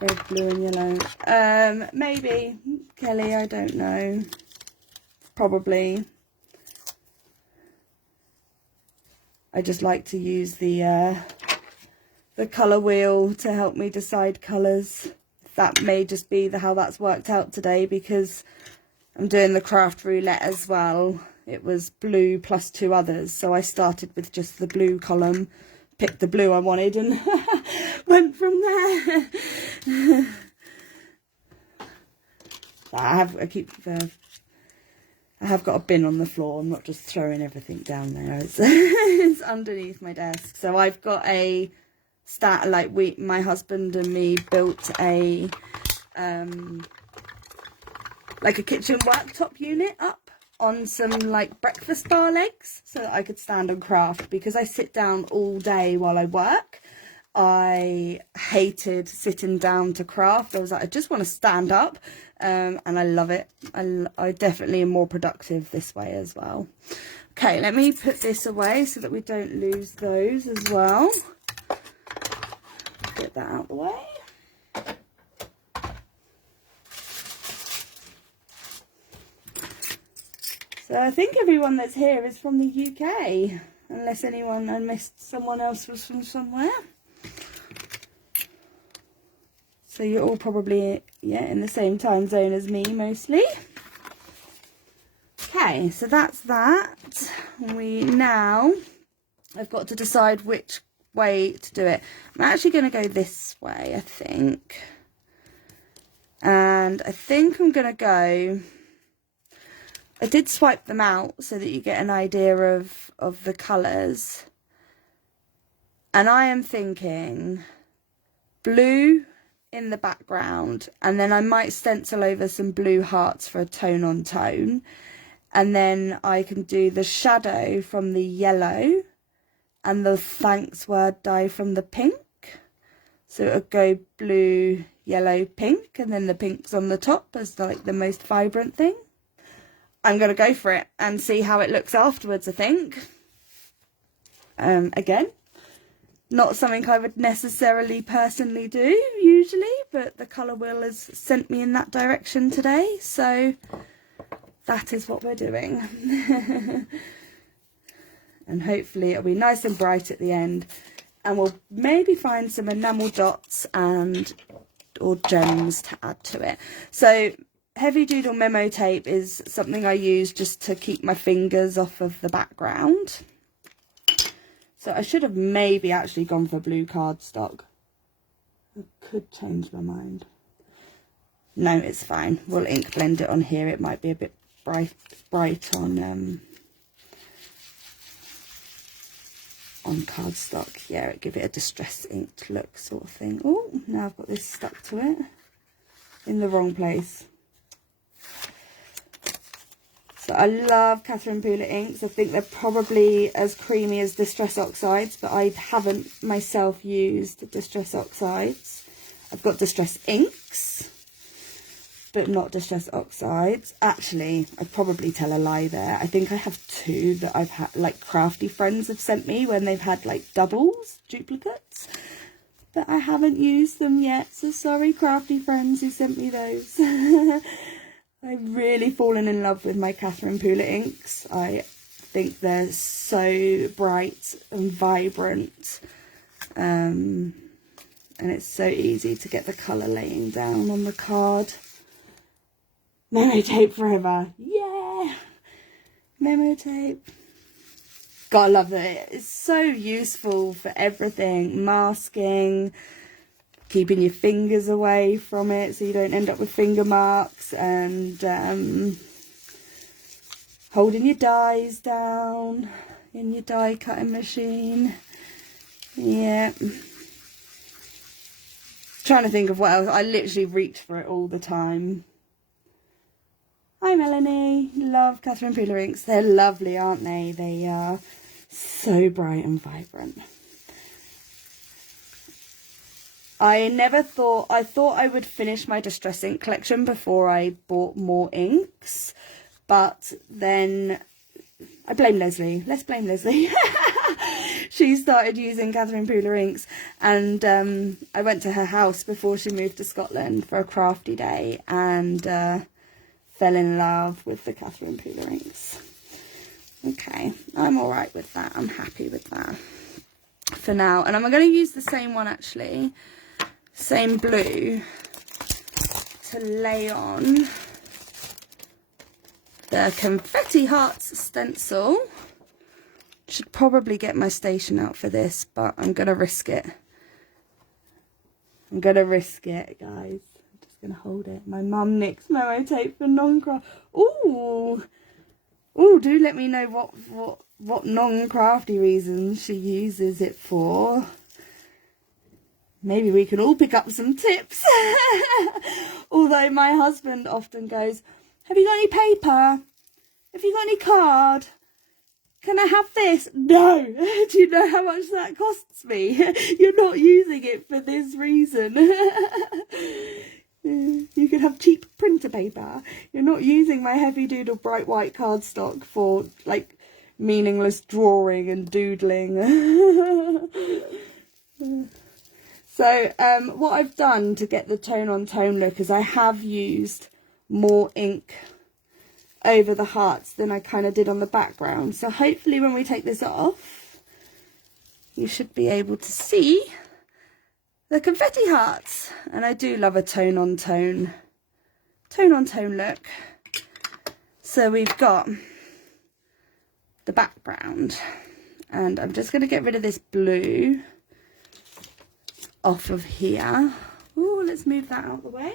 Red, blue and yellow. Maybe, Kelly, I don't know. Probably. I just like to use the colour wheel to help me decide colours. That may just be how that's worked out today, because I'm doing the craft roulette as well. It was blue plus 2 others, so I started with just the blue column, picked the blue I wanted, and went from there. I have got a bin on the floor. I'm not just throwing everything down there. It's underneath my desk. So I've got a my husband and me built a like a kitchen worktop unit up on some like breakfast bar legs, so that I could stand and craft, because I sit down all day while I work. I hated sitting down to craft. I was like, I just want to stand up, and I love it. I definitely am more productive this way as well. Okay, let me put this away so that we don't lose those as well. Get that out of the way. So I think everyone that's here is from the UK, unless I missed someone else was from somewhere. So you're all probably, yeah, in the same time zone as me, mostly. Okay, so that's that. I've got to decide which way to do it. I'm actually going to go this way, I think. And I think I'm going to go... I did swipe them out so that you get an idea of the colours. And I am thinking blue in the background, and then I might stencil over some blue hearts for a tone on tone, and then I can do the shadow from the yellow and the thanks word die from the pink. So it'll go blue, yellow, pink, and then the pink's on the top as like the most vibrant thing. I'm going to go for it and see how it looks afterwards, I think. Again, not something I would necessarily personally do usually, but the colour wheel has sent me in that direction today, so that is what we're doing. And hopefully it'll be nice and bright at the end, and we'll maybe find some enamel dots or gems to add to it. So Heavy Doodle memo tape is something I use just to keep my fingers off of the background. So I should have maybe actually gone for blue cardstock. I could change my mind. No, it's fine. We'll ink blend it on here. It might be a bit bright on cardstock. Yeah, give it a distress inked look sort of thing. Oh, now I've got this stuck to it in the wrong place. So I love Catherine Pooler inks. I think they're probably as creamy as Distress Oxides, but I haven't myself used Distress Oxides. I've got Distress inks, but not Distress Oxides. Actually, I'd probably tell a lie there. I think I have two that I've had, like, crafty friends have sent me when they've had, like, doubles, duplicates. But I haven't used them yet, so sorry, crafty friends who sent me those. I've really fallen in love with my Catherine Pooler inks. I think they're so bright and vibrant. And it's so easy to get the colour laying down on the card. Memo tape forever. Yeah! Memo tape. Gotta love it. It's so useful for everything. Masking, keeping your fingers away from it so you don't end up with finger marks, and holding your dies down in your die cutting machine. Yeah. Trying to think of what else. I literally reach for it all the time. Hi Melanie. Love Catherine Pooler inks. They're lovely, aren't they? They are so bright and vibrant. I thought I would finish my Distress ink collection before I bought more inks, but then I blame Leslie. Let's blame Leslie. She started using Catherine Pooler inks, and I went to her house before she moved to Scotland for a crafty day, and fell in love with the Catherine Pooler inks. Okay, I'm all right with that. I'm happy with that for now, and I'm going to use the same one actually. Same blue to lay on the Confetti Hearts stencil. Should probably get my station out for this, but I'm going to risk it. I'm going to risk it, guys. I'm just going to hold it. My mum nicks memo tape for non-craft. Ooh! Ooh, do let me know what non-crafty reasons she uses it for. Maybe we can all pick up some tips. Although my husband often goes, have you got any paper? Have you got any card? Can I have this? No. Do you know how much that costs me? You're not using it for this reason. You can have cheap printer paper. You're not using my Heavy Doodle bright white cardstock for, like, meaningless drawing and doodling. So what I've done to get the tone on tone look is I have used more ink over the hearts than I kind of did on the background. So hopefully when we take this off, you should be able to see the confetti hearts. And I do love a tone on tone look. So we've got the background, and I'm just going to get rid of this blue off of here. Ooh, let's move that out of the way.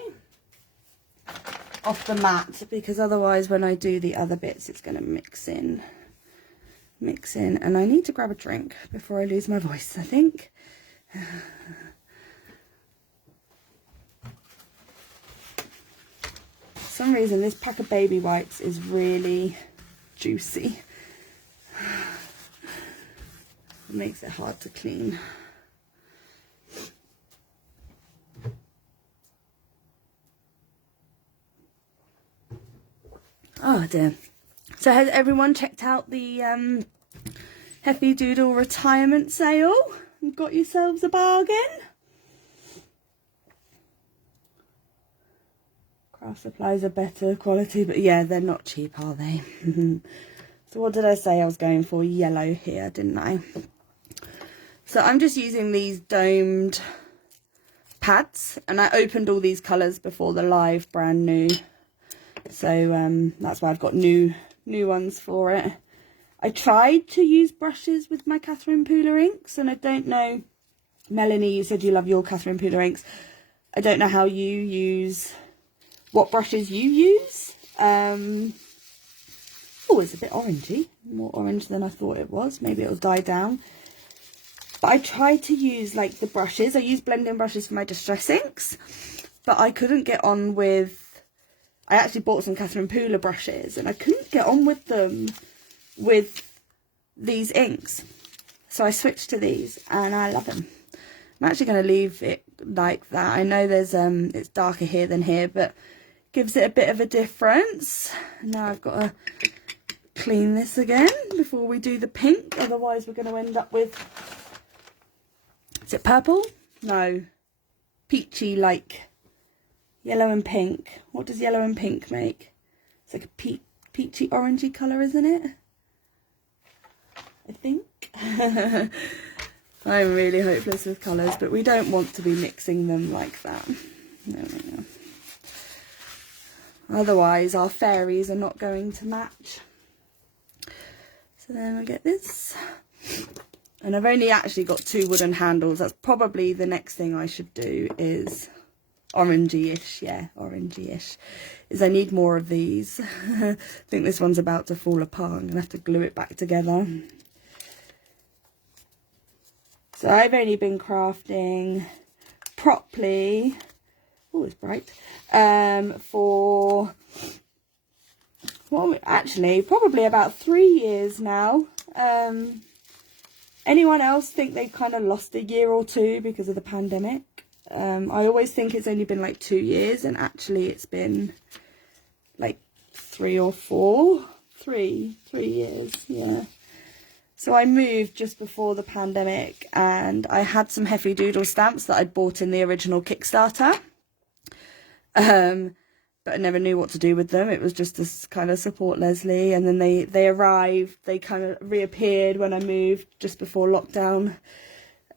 Off the mat, because otherwise when I do the other bits it's going to mix in. And I need to grab a drink before I lose my voice, I think. For some reason this pack of baby wipes is really juicy. It makes it hard to clean. Oh dear. So has everyone checked out the Heavy Doodle retirement sale and got yourselves a bargain? Craft supplies are better quality, but yeah, they're not cheap, are they? So what did I say I was going for? Yellow here, didn't I? So I'm just using these domed pads, and I opened all these colours before the live, brand new So that's why I've got new ones for it. I tried to use brushes with my Catherine Pooler inks, and I don't know, Melanie, you said you love your Catherine Pooler inks. I don't know how you use, what brushes you use. Oh, it's a bit orangey, more orange than I thought it was. Maybe it'll die down. But I tried to use like the brushes. I use blending brushes for my distress inks, but I couldn't get on with, I actually bought some Catherine Pooler brushes and I couldn't get on with them with these inks. So I switched to these and I love them. I'm actually going to leave it like that. I know there's it's darker here than here, but gives it a bit of a difference. Now I've got to clean this again before we do the pink, otherwise we're going to end up with, is it purple? No, peachy, like yellow and pink. What does yellow and pink make? It's like a peachy orangey colour, isn't it? I think. I'm really hopeless with colours, but we don't want to be mixing them like that. No. Otherwise our fairies are not going to match. So then I'll get this. And I've only actually got 2 wooden handles. That's probably the next thing I should do, is orangey-ish. Yeah, orangey-ish. Is I need more of these. I think this one's about to fall apart. I'm going to have to glue it back together. So I've only been crafting properly, oh, it's bright, for, well, actually, probably about 3 years now. Anyone else think they've kind of lost a year or 2 because of the pandemic? I always think it's only been like 2 years, and actually it's been like 3 or 4. 3 years, yeah. So I moved just before the pandemic, and I had some Heffy Doodle stamps that I'd bought in the original Kickstarter. But I never knew what to do with them. It was just to kind of support Leslie, and then they arrived, they kind of reappeared when I moved just before lockdown.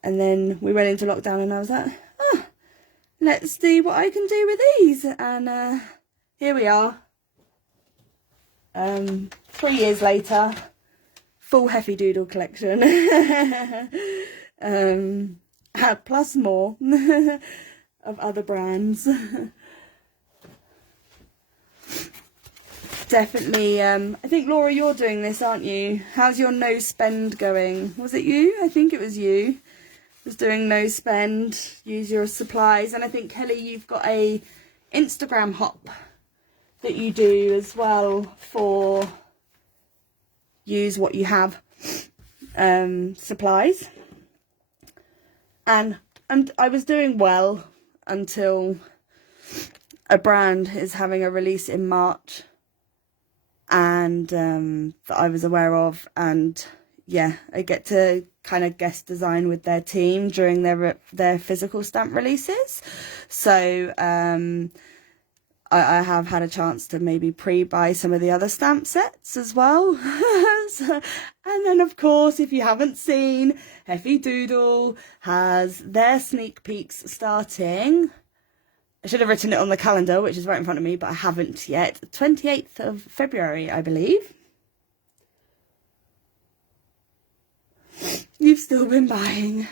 And then we went into lockdown and I was like, oh, let's see what I can do with these. And here we are. 3 years later. Full Heffy Doodle collection. Plus more of other brands. Definitely, I think, Laura, you're doing this, aren't you? How's your no spend going? Was it you? I think it was you. Was doing no spend, use your supplies. And I think, Kelly, you've got a Instagram hop that you do as well for use what you have supplies. And I was doing well until a brand is having a release in March, and that I was aware of, and yeah, I get to kind of guest design with their team during their physical stamp releases. So I have had a chance to maybe pre-buy some of the other stamp sets as well. And then, of course, if you haven't seen, Heffy Doodle has their sneak peeks starting. I should have written it on the calendar, which is right in front of me, but I haven't yet. 28th of February, I believe. You've still been buying.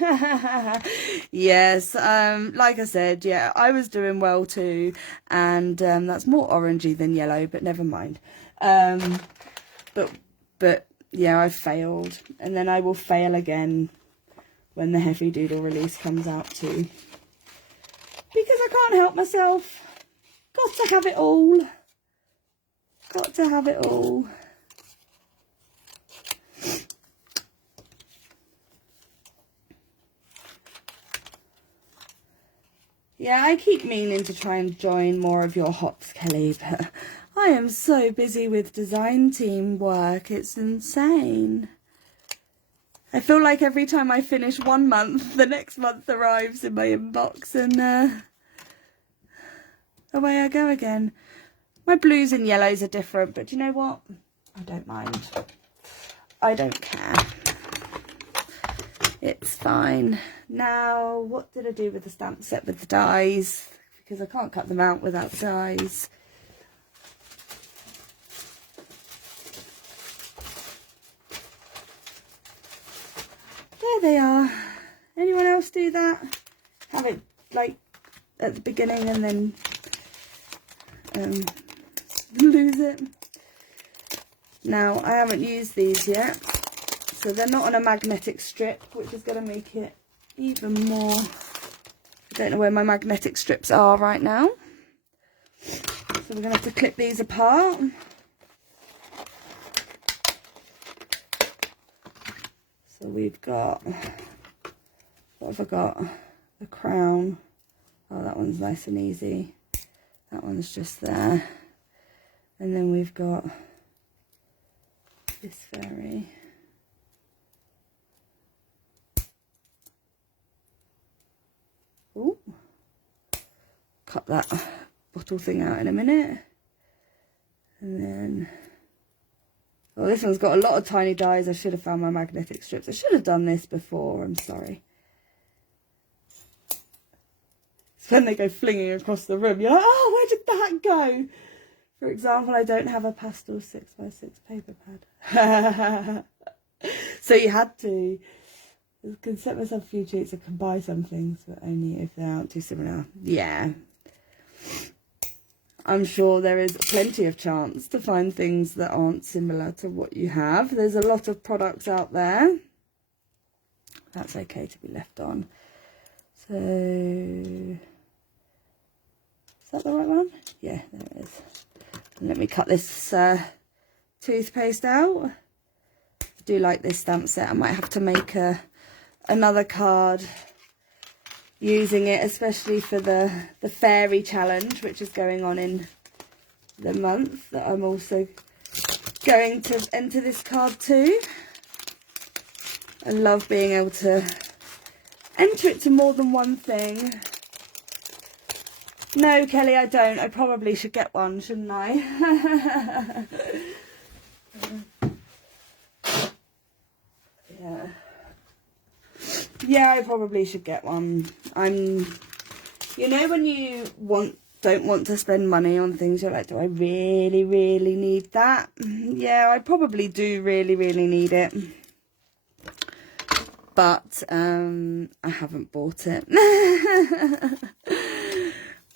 Yes, like I said, yeah, I was doing well too, and that's more orangey than yellow, but never mind. But yeah, I failed, and then I will fail again when the Heffy Doodle release comes out too, because I can't help myself. Got to have it all. Got to have it all. Yeah, I keep meaning to try and join more of your hops, Kelly, but I am so busy with design team work, it's insane. I feel like every time I finish one month, the next month arrives in my inbox, and away I go again. My blues and yellows are different, but do you know what? I don't mind. I don't care. It's fine. Now, what did I do with the stamp set with the dies? Because I can't cut them out without dies. there they are. Anyone else do that? Have it like at the beginning and then lose it. Now, I haven't used these yet, so they're not on a magnetic strip, which is going to make it even more. I don't know where my magnetic strips are right now. So we're going to have to clip these apart. So we've got, what have I got? The crown. Oh, that one's nice and easy. That one's just there. And then we've got this fairy. Oh, cut that bottle thing out in a minute. And then, oh, this one's got a lot of tiny dies. I should have found my magnetic strips. I should have done this before, I'm sorry. It's when they go flinging across the room, you're like, oh, where did that go? For example, I don't have a pastel 6x6 paper pad. So you had to. I can set myself a few treats. I can buy some things, but only if they aren't too similar. Yeah. I'm sure there is plenty of chance to find things that aren't similar to what you have. There's a lot of products out there. That's okay to be left on. So, is that the right one? Yeah, there it is. Let me cut this toothpaste out. I do like this stamp set. I might have to make another card using it, especially for the fairy challenge, which is going on in the month that I'm also going to enter this card too. I love being able to enter it to more than one thing. No, Kelly, I don't. I probably should get one, shouldn't I? Yeah. Yeah, I probably should get one. You know, when you don't want to spend money on things, you're like, do I really, really need that? Yeah, I probably do really, really need it. But I haven't bought it.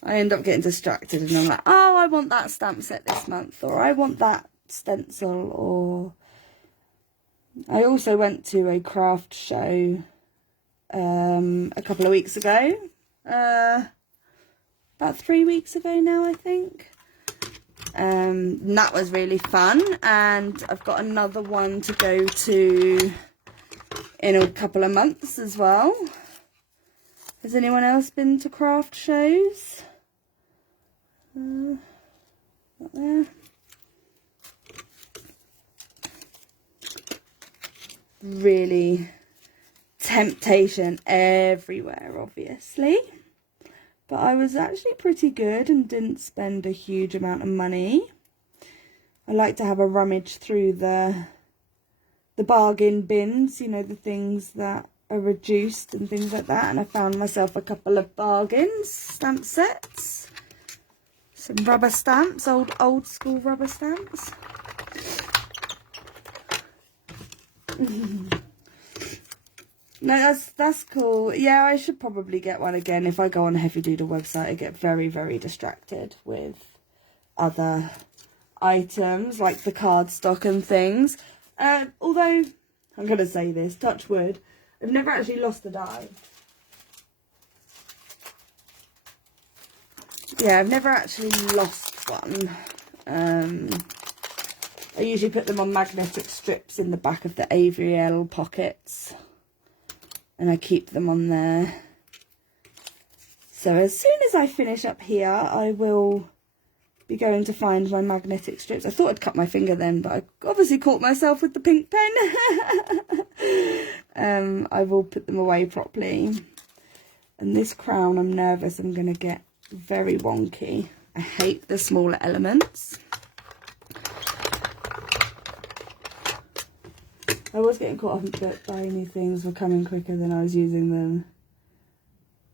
I end up getting distracted and I'm like, oh, I want that stamp set this month, or I want that stencil, or... I also went to a craft show a couple of weeks ago. About 3 weeks ago now, I think. And that was really fun. And I've got another one to go to in a couple of months as well. Has anyone else been to craft shows? Not there. Really temptation everywhere, obviously. But I was actually pretty good and didn't spend a huge amount of money. I like to have a rummage through the bargain bins, you know, the things that are reduced and things like that. And I found myself a couple of bargains, stamp sets. Some rubber stamps, old school rubber stamps. No, that's cool. Yeah, I should probably get one again. If I go on a Heavy Doodle website, I get very, very distracted with other items like the cardstock and things. Although, I'm going to say this, touch wood, I've never actually lost a die. Yeah, I've never actually lost one. I usually put them on magnetic strips in the back of the Avriel pockets. And I keep them on there. So as soon as I finish up here, I will be going to find my magnetic strips. I thought I'd cut my finger then, but I obviously caught myself with the pink pen. I will put them away properly. And this crown, I'm nervous I'm going to get very wonky. I hate the smaller elements. I was getting caught up that buying new things were coming quicker than I was using them.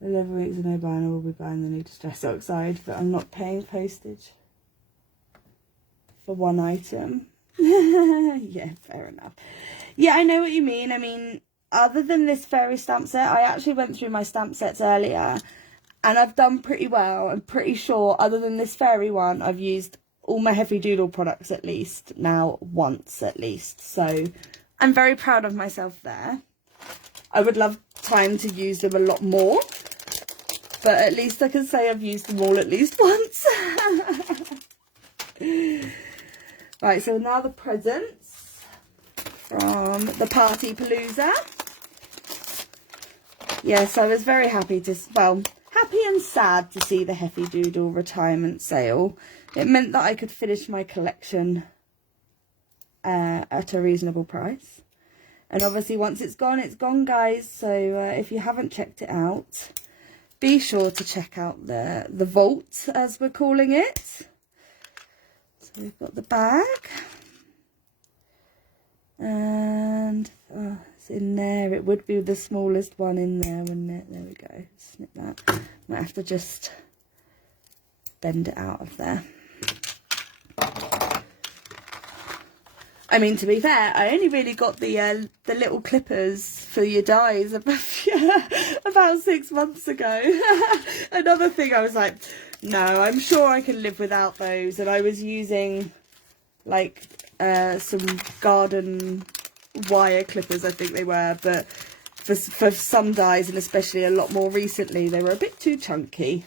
11 weeks of no buying, I will be buying the new Distress Oxide, but I'm not paying postage for one item. Yeah, fair enough. Yeah, I know what you mean. I mean, other than this fairy stamp set, I actually went through my stamp sets earlier and I've done pretty well. I'm pretty sure other than this fairy one, I've used all my Heavy Doodle products at least now once at least. So I'm very proud of myself there. I would love time to use them a lot more, but at least I can say I've used them all at least once. Right, so now the presents from the party Palooza. Yes, I was very happy to, well, happy and sad to see the Heavy Doodle retirement sale. It meant that I could finish my collection at a reasonable price. And obviously once it's gone, guys. So if you haven't checked it out, be sure to check out the vault, as we're calling it. So we've got the bag. And it's in there. It would be the smallest one in there, wouldn't it? There we go. Snip that. Might have to just bend it out of there. I mean, to be fair, I only really got the little clippers for your dies about 6 months ago. Another thing, I was like, no, I'm sure I can live without those. And I was using like some garden wire clippers, I think they were, but for some dies, and especially a lot more recently, they were a bit too chunky.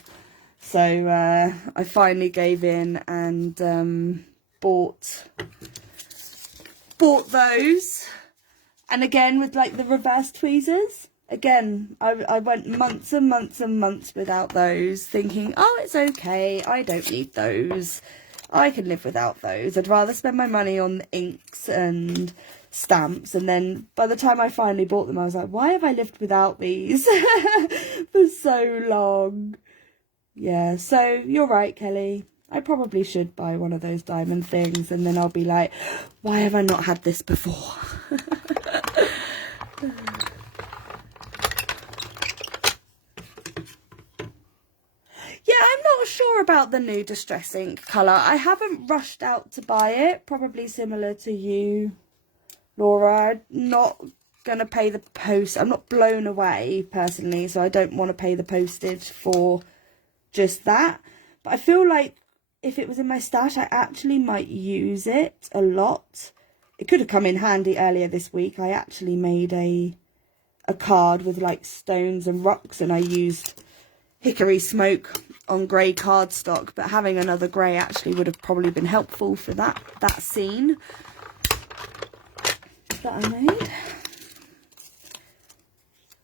So I finally gave in and bought those. And again, with like the reverse tweezers, again, I went months and months and months without those, thinking, oh, it's okay, I don't need those, I can live without those. I'd rather spend my money on the inks and stamps. And then by the time I finally bought them, I was like, why have I lived without these for so long? Yeah, so you're right, Kelly. I probably should buy one of those diamond things, and then I'll be like, why have I not had this before? Yeah, I'm not sure about the new Distress Ink colour. I haven't rushed out to buy it, probably similar to you, Laura. I'm not going to pay the post. I'm not blown away, personally, so I don't want to pay the postage for just that. But I feel like if it was in my stash, I actually might use it a lot. It could have come in handy earlier this week. I actually made a card with like stones and rocks, and I used hickory smoke on grey cardstock, but having another grey actually would have probably been helpful for that scene that I made.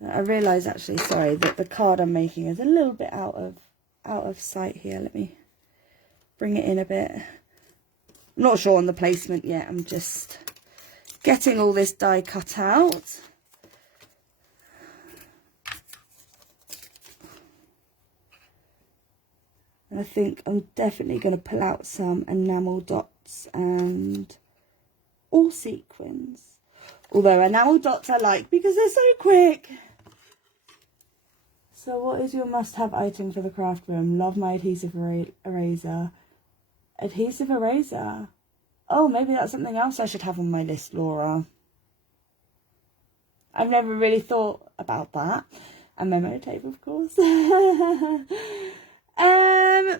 I realise actually, sorry, that the card I'm making is a little bit out of sight here. Let me bring it in a bit. I'm not sure on the placement yet. I'm just getting all this die cut out. And I think I'm definitely going to pull out some enamel dots and all sequins. Although enamel dots I like because they're so quick. So what is your must-have item for the craft room? Love my adhesive eraser. Adhesive eraser? Oh, maybe that's something else I should have on my list, Laura. I've never really thought about that. And memo tape, of course.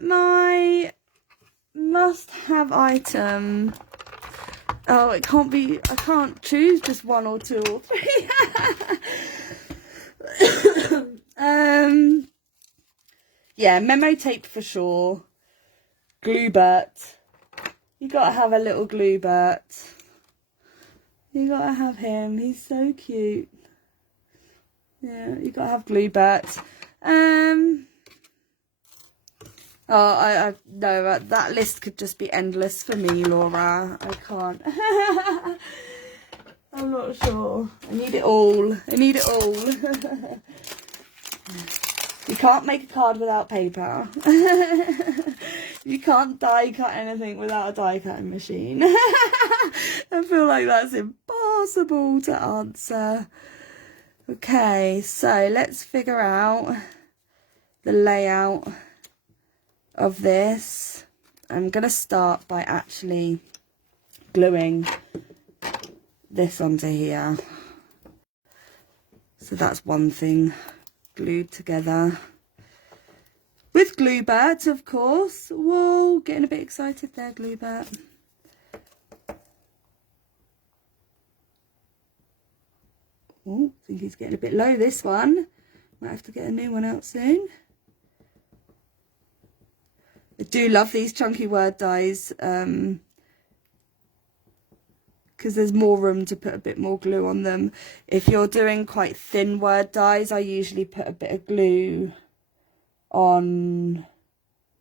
My must-have item. Oh, it can't be. I can't choose just one or two or three. Yeah, memo tape for sure. Gluebert. You gotta have a little Gluebert. You gotta have him. He's so cute. Yeah, you gotta have Gluebert. Oh, I no, that list could just be endless for me, Laura. I can't. I'm not sure. I need it all. I need it all. You can't make a card without paper. You can't die cut anything without a die cutting machine. I feel like that's impossible to answer. Okay, so let's figure out the layout of this. I'm going to start by actually gluing this onto here. So that's one thing glued together. With Gluebert, of course. Whoa, getting a bit excited there, Gluebert. Oh, I think he's getting a bit low, this one. Might have to get a new one out soon. I do love these chunky word dies, because there's more room to put a bit more glue on them. If you're doing quite thin word dies, I usually put a bit of glue on,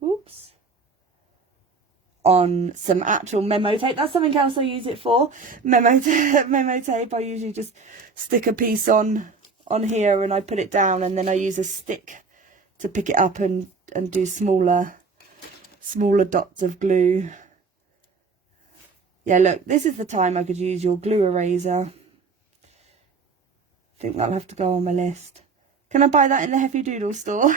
oops, on some actual memo tape. That's something else I use it for. Memo tape. I usually just stick a piece on here and I put it down, and then I use a stick to pick it up and do smaller dots of glue. Yeah, look, this is the time I could use your glue eraser. I think that'll have to go on my list. Can I buy that in the Heavy Doodle store?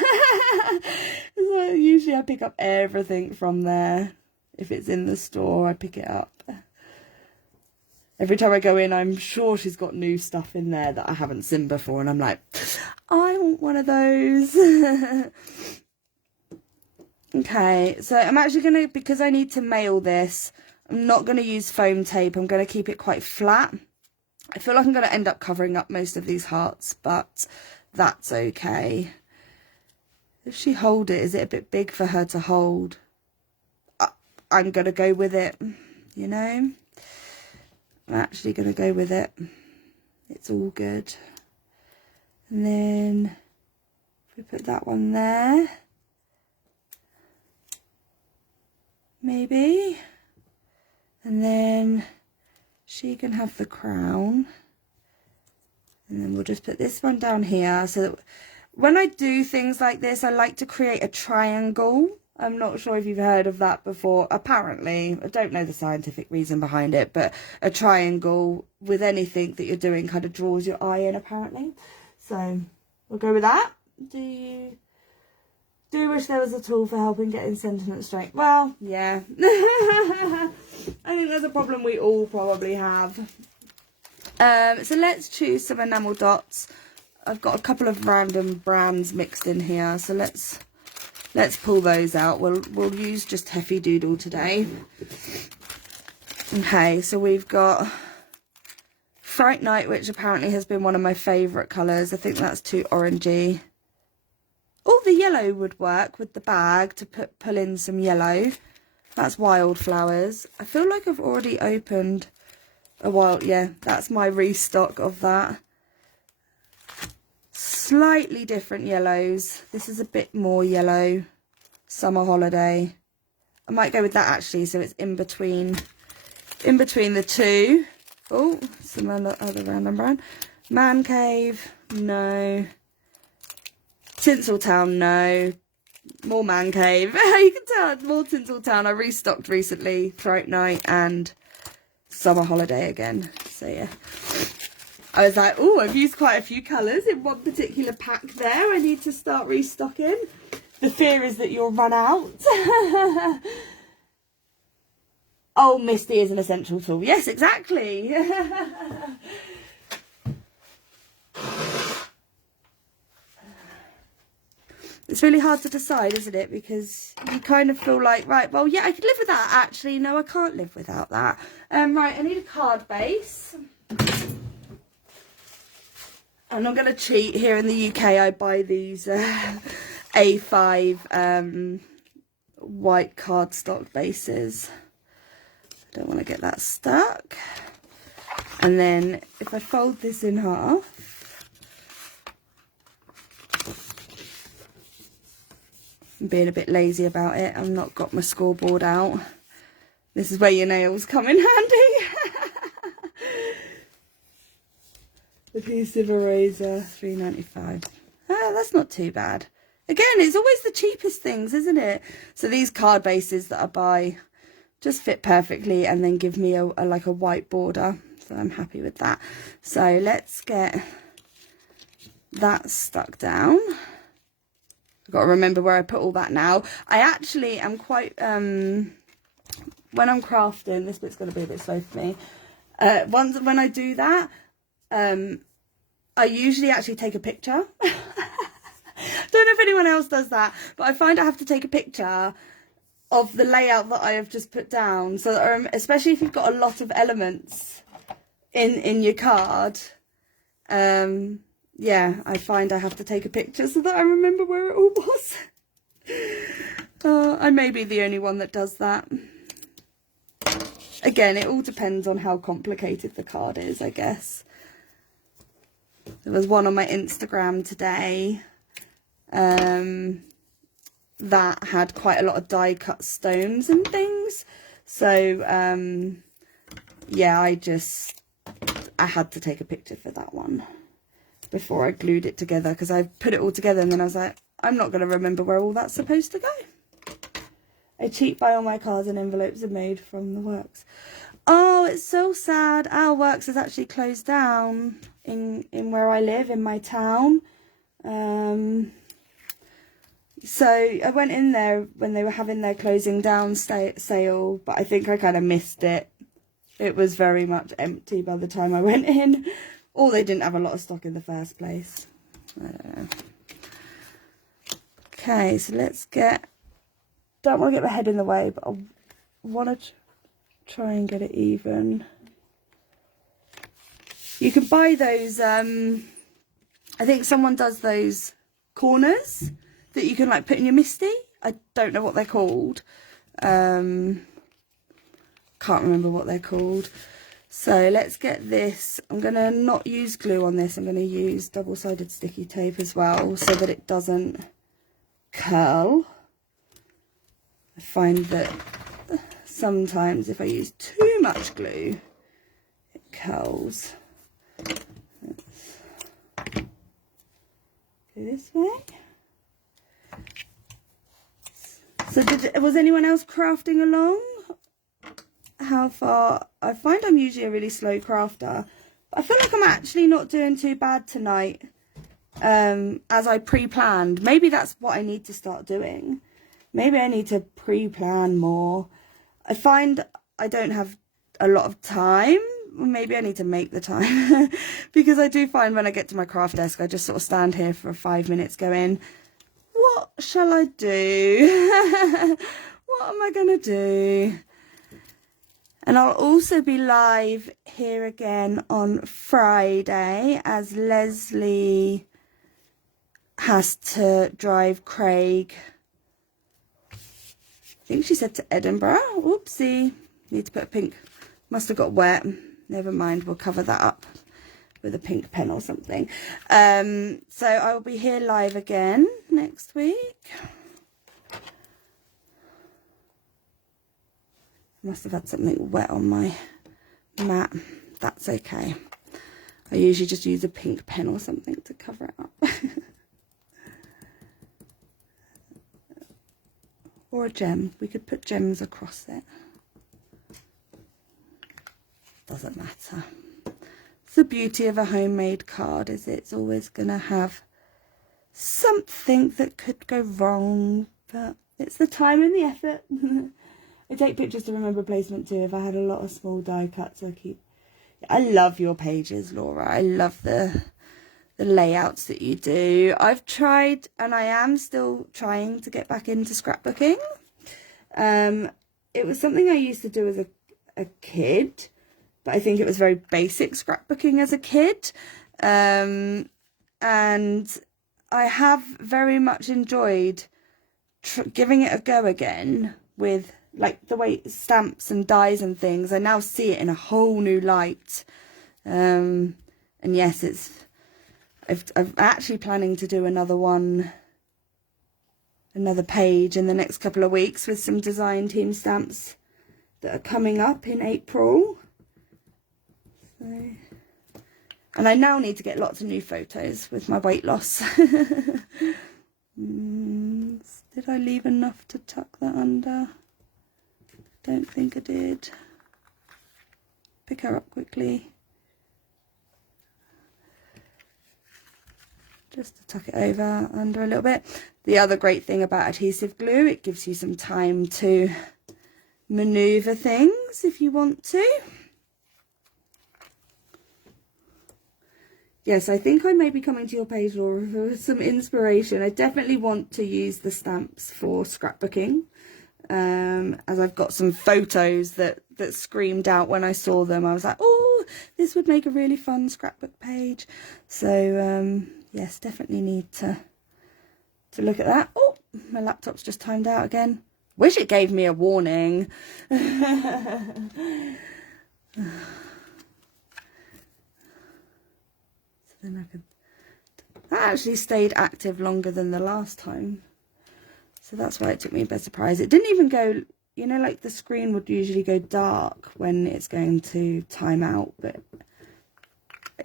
So usually I pick up everything from there. If it's in the store, I pick it up. Every time I go in, I'm sure she's got new stuff in there that I haven't seen before. And I'm like, I want one of those. Okay, so I'm actually going to, because I need to mail this, I'm not going to use foam tape. I'm going to keep it quite flat. I feel like I'm going to end up covering up most of these hearts, but that's okay. If she hold it, is it a bit big for her to hold? I'm going to go with it, you know. I'm actually going to go with it. It's all good. And then if we put that one there, maybe. And then she can have the crown. And then we'll just put this one down here. So that when I do things like this, I like to create a triangle. I'm not sure if you've heard of that before. Apparently, I don't know the scientific reason behind it, but a triangle with anything that you're doing kind of draws your eye in, apparently. So we'll go with that. Do you wish there was a tool for helping getting sentiment straight? Well, yeah. I think there's a problem we all probably have. So let's choose some enamel dots. I've got a couple of random brands mixed in here, so let's pull those out. We'll use just Heavy Doodle today. Okay, so we've got Fright Night, which apparently has been one of my favourite colours. I think that's too orangey. Oh, the yellow would work with the bag to pull in some yellow. That's Wildflowers. I feel like I've already opened a wild, yeah, that's my restock of that. Slightly different yellows. This is a bit more yellow. Summer Holiday. I might go with that actually, so it's in between the two. Oh, some other random brand. Man Cave, no. Tinseltown, no. More Man Cave. You can tell, more Tinseltown. I restocked recently. Throat Night and Summer Holiday again. So yeah. I was like, oh, I've used quite a few colours in one particular pack there. I need to start restocking. The fear is that you'll run out. Oh, Misty is an essential tool. Yes, exactly. It's really hard to decide, isn't it? Because you kind of feel like, right, well, yeah, I could live with that. Actually, no, I can't live without that. Right, I need a card base. And I'm going to cheat. Here in the UK, I buy these A5 white cardstock bases. I don't want to get that stuck. And then if I fold this in half, I'm being a bit lazy about it. I've not got my scoreboard out. This is where your nails come in handy. Adhesive eraser, £3.95. Ah, that's not too bad. Again, it's always the cheapest things, isn't it? So these card bases that I buy just fit perfectly and then give me like a white border. So I'm happy with that. So let's get that stuck down. I've got to remember where I put all that now. I actually am quite, when I'm crafting, this bit's going to be a bit slow for me. When I do that, I I usually actually take a picture. Don't know if anyone else does that, but I find I have to take a picture of the layout that I have just put down, so that, especially if you've got a lot of elements in your card. Yeah, I find I have to take a picture so that I remember where it all was. I may be the only one that does that. Again, it all depends on how complicated the card is, I guess. There was one on my Instagram today that had quite a lot of die cut stones and things. So, yeah, I had to take a picture for that one before I glued it together, because I put it all together and then I was like, I'm not going to remember where all that's supposed to go. I cheat by all my cards and envelopes are made from the works. Oh, it's so sad. Our works has actually closed down in where I live, in my town. So I went in there when they were having their closing down sale, but I think I kind of missed it. It was very much empty by the time I went in. Or they didn't have a lot of stock in the first place. I don't know. Okay, so let's get... Don't want to get my head in the way, but I want to try and get it even. You can buy those... I think someone does those corners that you can like put in your Misty. I don't know what they're called. Can't remember what they're called. So let's get this. I'm going to not use glue on this. I'm going to use double-sided sticky tape as well, so that it doesn't curl. I find that sometimes if I use too much glue, it curls. Let's go this way. So was anyone else crafting along? How far? I find I'm usually a really slow crafter. But I feel like I'm actually not doing too bad tonight, as I pre-planned. Maybe that's what I need to start doing. Maybe I need to pre-plan more. I find I don't have a lot of time. Maybe I need to make the time. Because I do find when I get to my craft desk, I just sort of stand here for 5 minutes going, what shall I do? What am I going to do? And I'll also be live here again on Friday, as Leslie has to drive Craig, I think she said to Edinburgh. Whoopsie. Need to put a pink, must have got wet. Never mind, we'll cover that up with a pink pen or something. So I will be here live again next week. Must have had something wet on my mat. That's okay. I usually just use a pink pen or something to cover it up. Or a gem. We could put gems across it. Doesn't matter. It's the beauty of a homemade card, is it's always going to have something that could go wrong, but it's the time and the effort. I take pictures to remember placement too. If I had a lot of small die cuts, I love your pages, Laura. I love the layouts that you do. I've tried, and I am still trying to get back into scrapbooking. It was something I used to do as a kid, but I think it was very basic scrapbooking as a kid. And I have very much enjoyed giving it a go again with like the way stamps and dies and things. I now see it in a whole new light. And yes, I'm actually planning to do another page in the next couple of weeks with some design team stamps that are coming up in April. So, and I now need to get lots of new photos with my weight loss. Did I leave enough to tuck that under? Don't think I did. Pick her up quickly. Just to tuck it over under a little bit. The other great thing about adhesive glue, it gives you some time to maneuver things if you want to. yes, I think I may be coming to your page, Laura, for some inspiration. I definitely want to use the stamps for scrapbooking, as I've got some photos that screamed out when I saw them. I was like, oh, this would make a really fun scrapbook page. So yes, definitely need to look at that. Oh, my laptop's just timed out again. Wish it gave me a warning. So then I could... That actually stayed active longer than the last time. So that's why it took me by surprise. It didn't even go, you know, like the screen would usually go dark when it's going to time out, but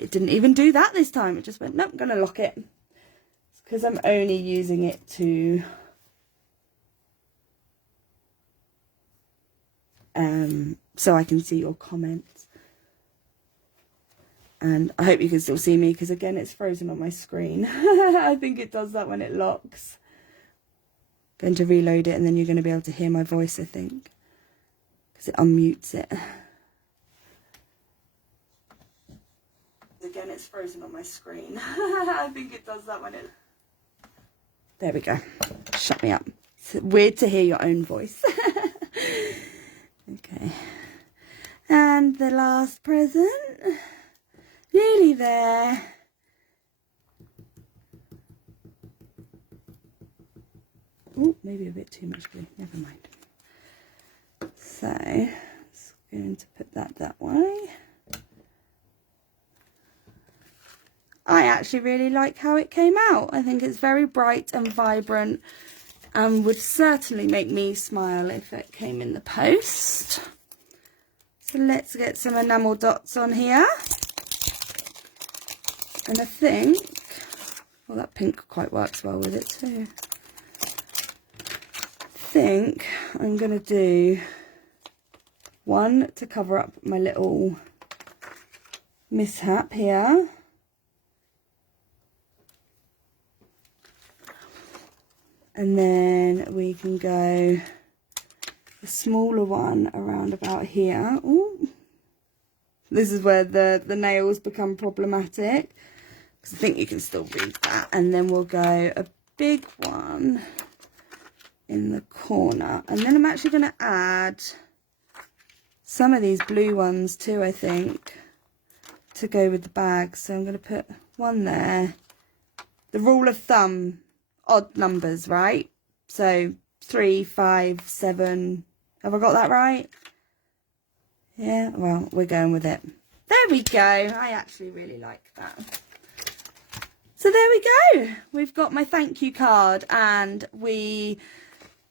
it didn't even do that this time. It just went, nope, I'm going to lock it. It's because I'm only using it to so I can see your comments. And I hope you can still see me, because again, it's frozen on my screen. I think it does that when it locks. Going to reload it, and then you're going to be able to hear my voice, I think, because it unmutes it. Again, it's frozen on my screen. I think it does that when it... There we go. Shut me up. It's weird to hear your own voice. Okay. And the last present. Nearly there. Oh, maybe a bit too much glue. Never mind. So, just going to put that way. I actually really like how it came out. I think it's very bright and vibrant, and would certainly make me smile if it came in the post. So let's get some enamel dots on here. And I think, well, that pink quite works well with it too. I think I'm going to do one to cover up my little mishap here. And then we can go a smaller one around about here. Ooh. This is where the nails become problematic, because I think you can still read that. And then we'll go a big one in the corner. And then I'm actually going to add some of these blue ones too, I think, to go with the bag. So I'm going to put one there. The rule of thumb, odd numbers, right? So 3, 5, 7. Have I got that right? Yeah, well, we're going with it. There we go. I actually really like that. So there we go. We've got my thank you card, and we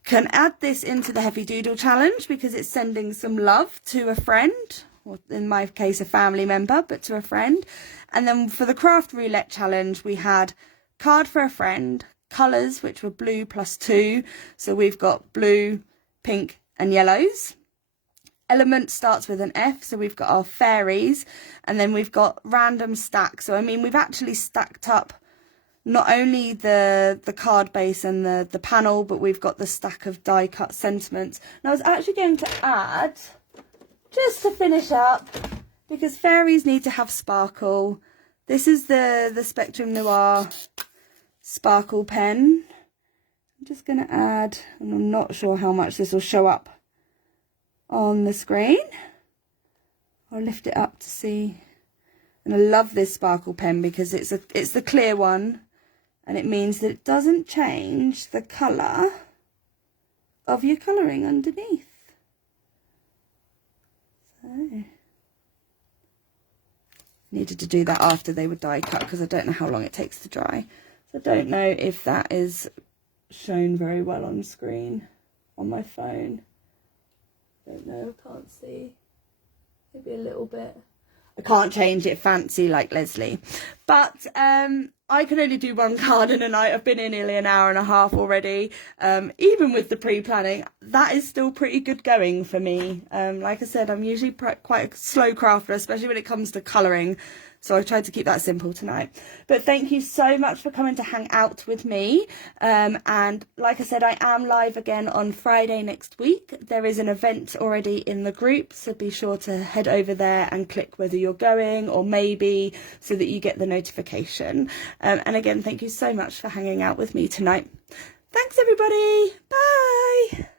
can add this into the Heavy Doodle challenge because it's sending some love to a friend, or in my case a family member, but to a friend. And then for the craft roulette challenge, we had card for a friend, colours, which were blue +2. So we've got blue, pink and yellows. Element starts with an F, so we've got our fairies, and then we've got random stacks. So I mean, we've actually stacked up not only the card base and the panel, but we've got the stack of die cut sentiments. And I was actually going to add, just to finish up, because fairies need to have sparkle, this is the Spectrum Noir sparkle pen. I'm just going to add, and I'm not sure how much this will show up on the screen. I'll lift it up to see. And I love this sparkle pen because it's the clear one, and it means that it doesn't change the colour of your colouring underneath. So needed to do that after they were die cut because I don't know how long it takes to dry. So I don't know if that is shown very well on screen on my phone. Don't know, can't see. Maybe a little bit. I can't change it fancy like Leslie. But I can only do one card in a night. I've been in nearly an hour and a half already. Even with the pre-planning, that is still pretty good going for me. Like I said, I'm usually quite a slow crafter, especially when it comes to colouring. So I tried to keep that simple tonight. But thank you so much for coming to hang out with me. And like I said, I am live again on Friday next week. There is an event already in the group, so be sure to head over there and click whether you're going or maybe, so that you get the notification. And again, thank you so much for hanging out with me tonight. Thanks everybody. Bye.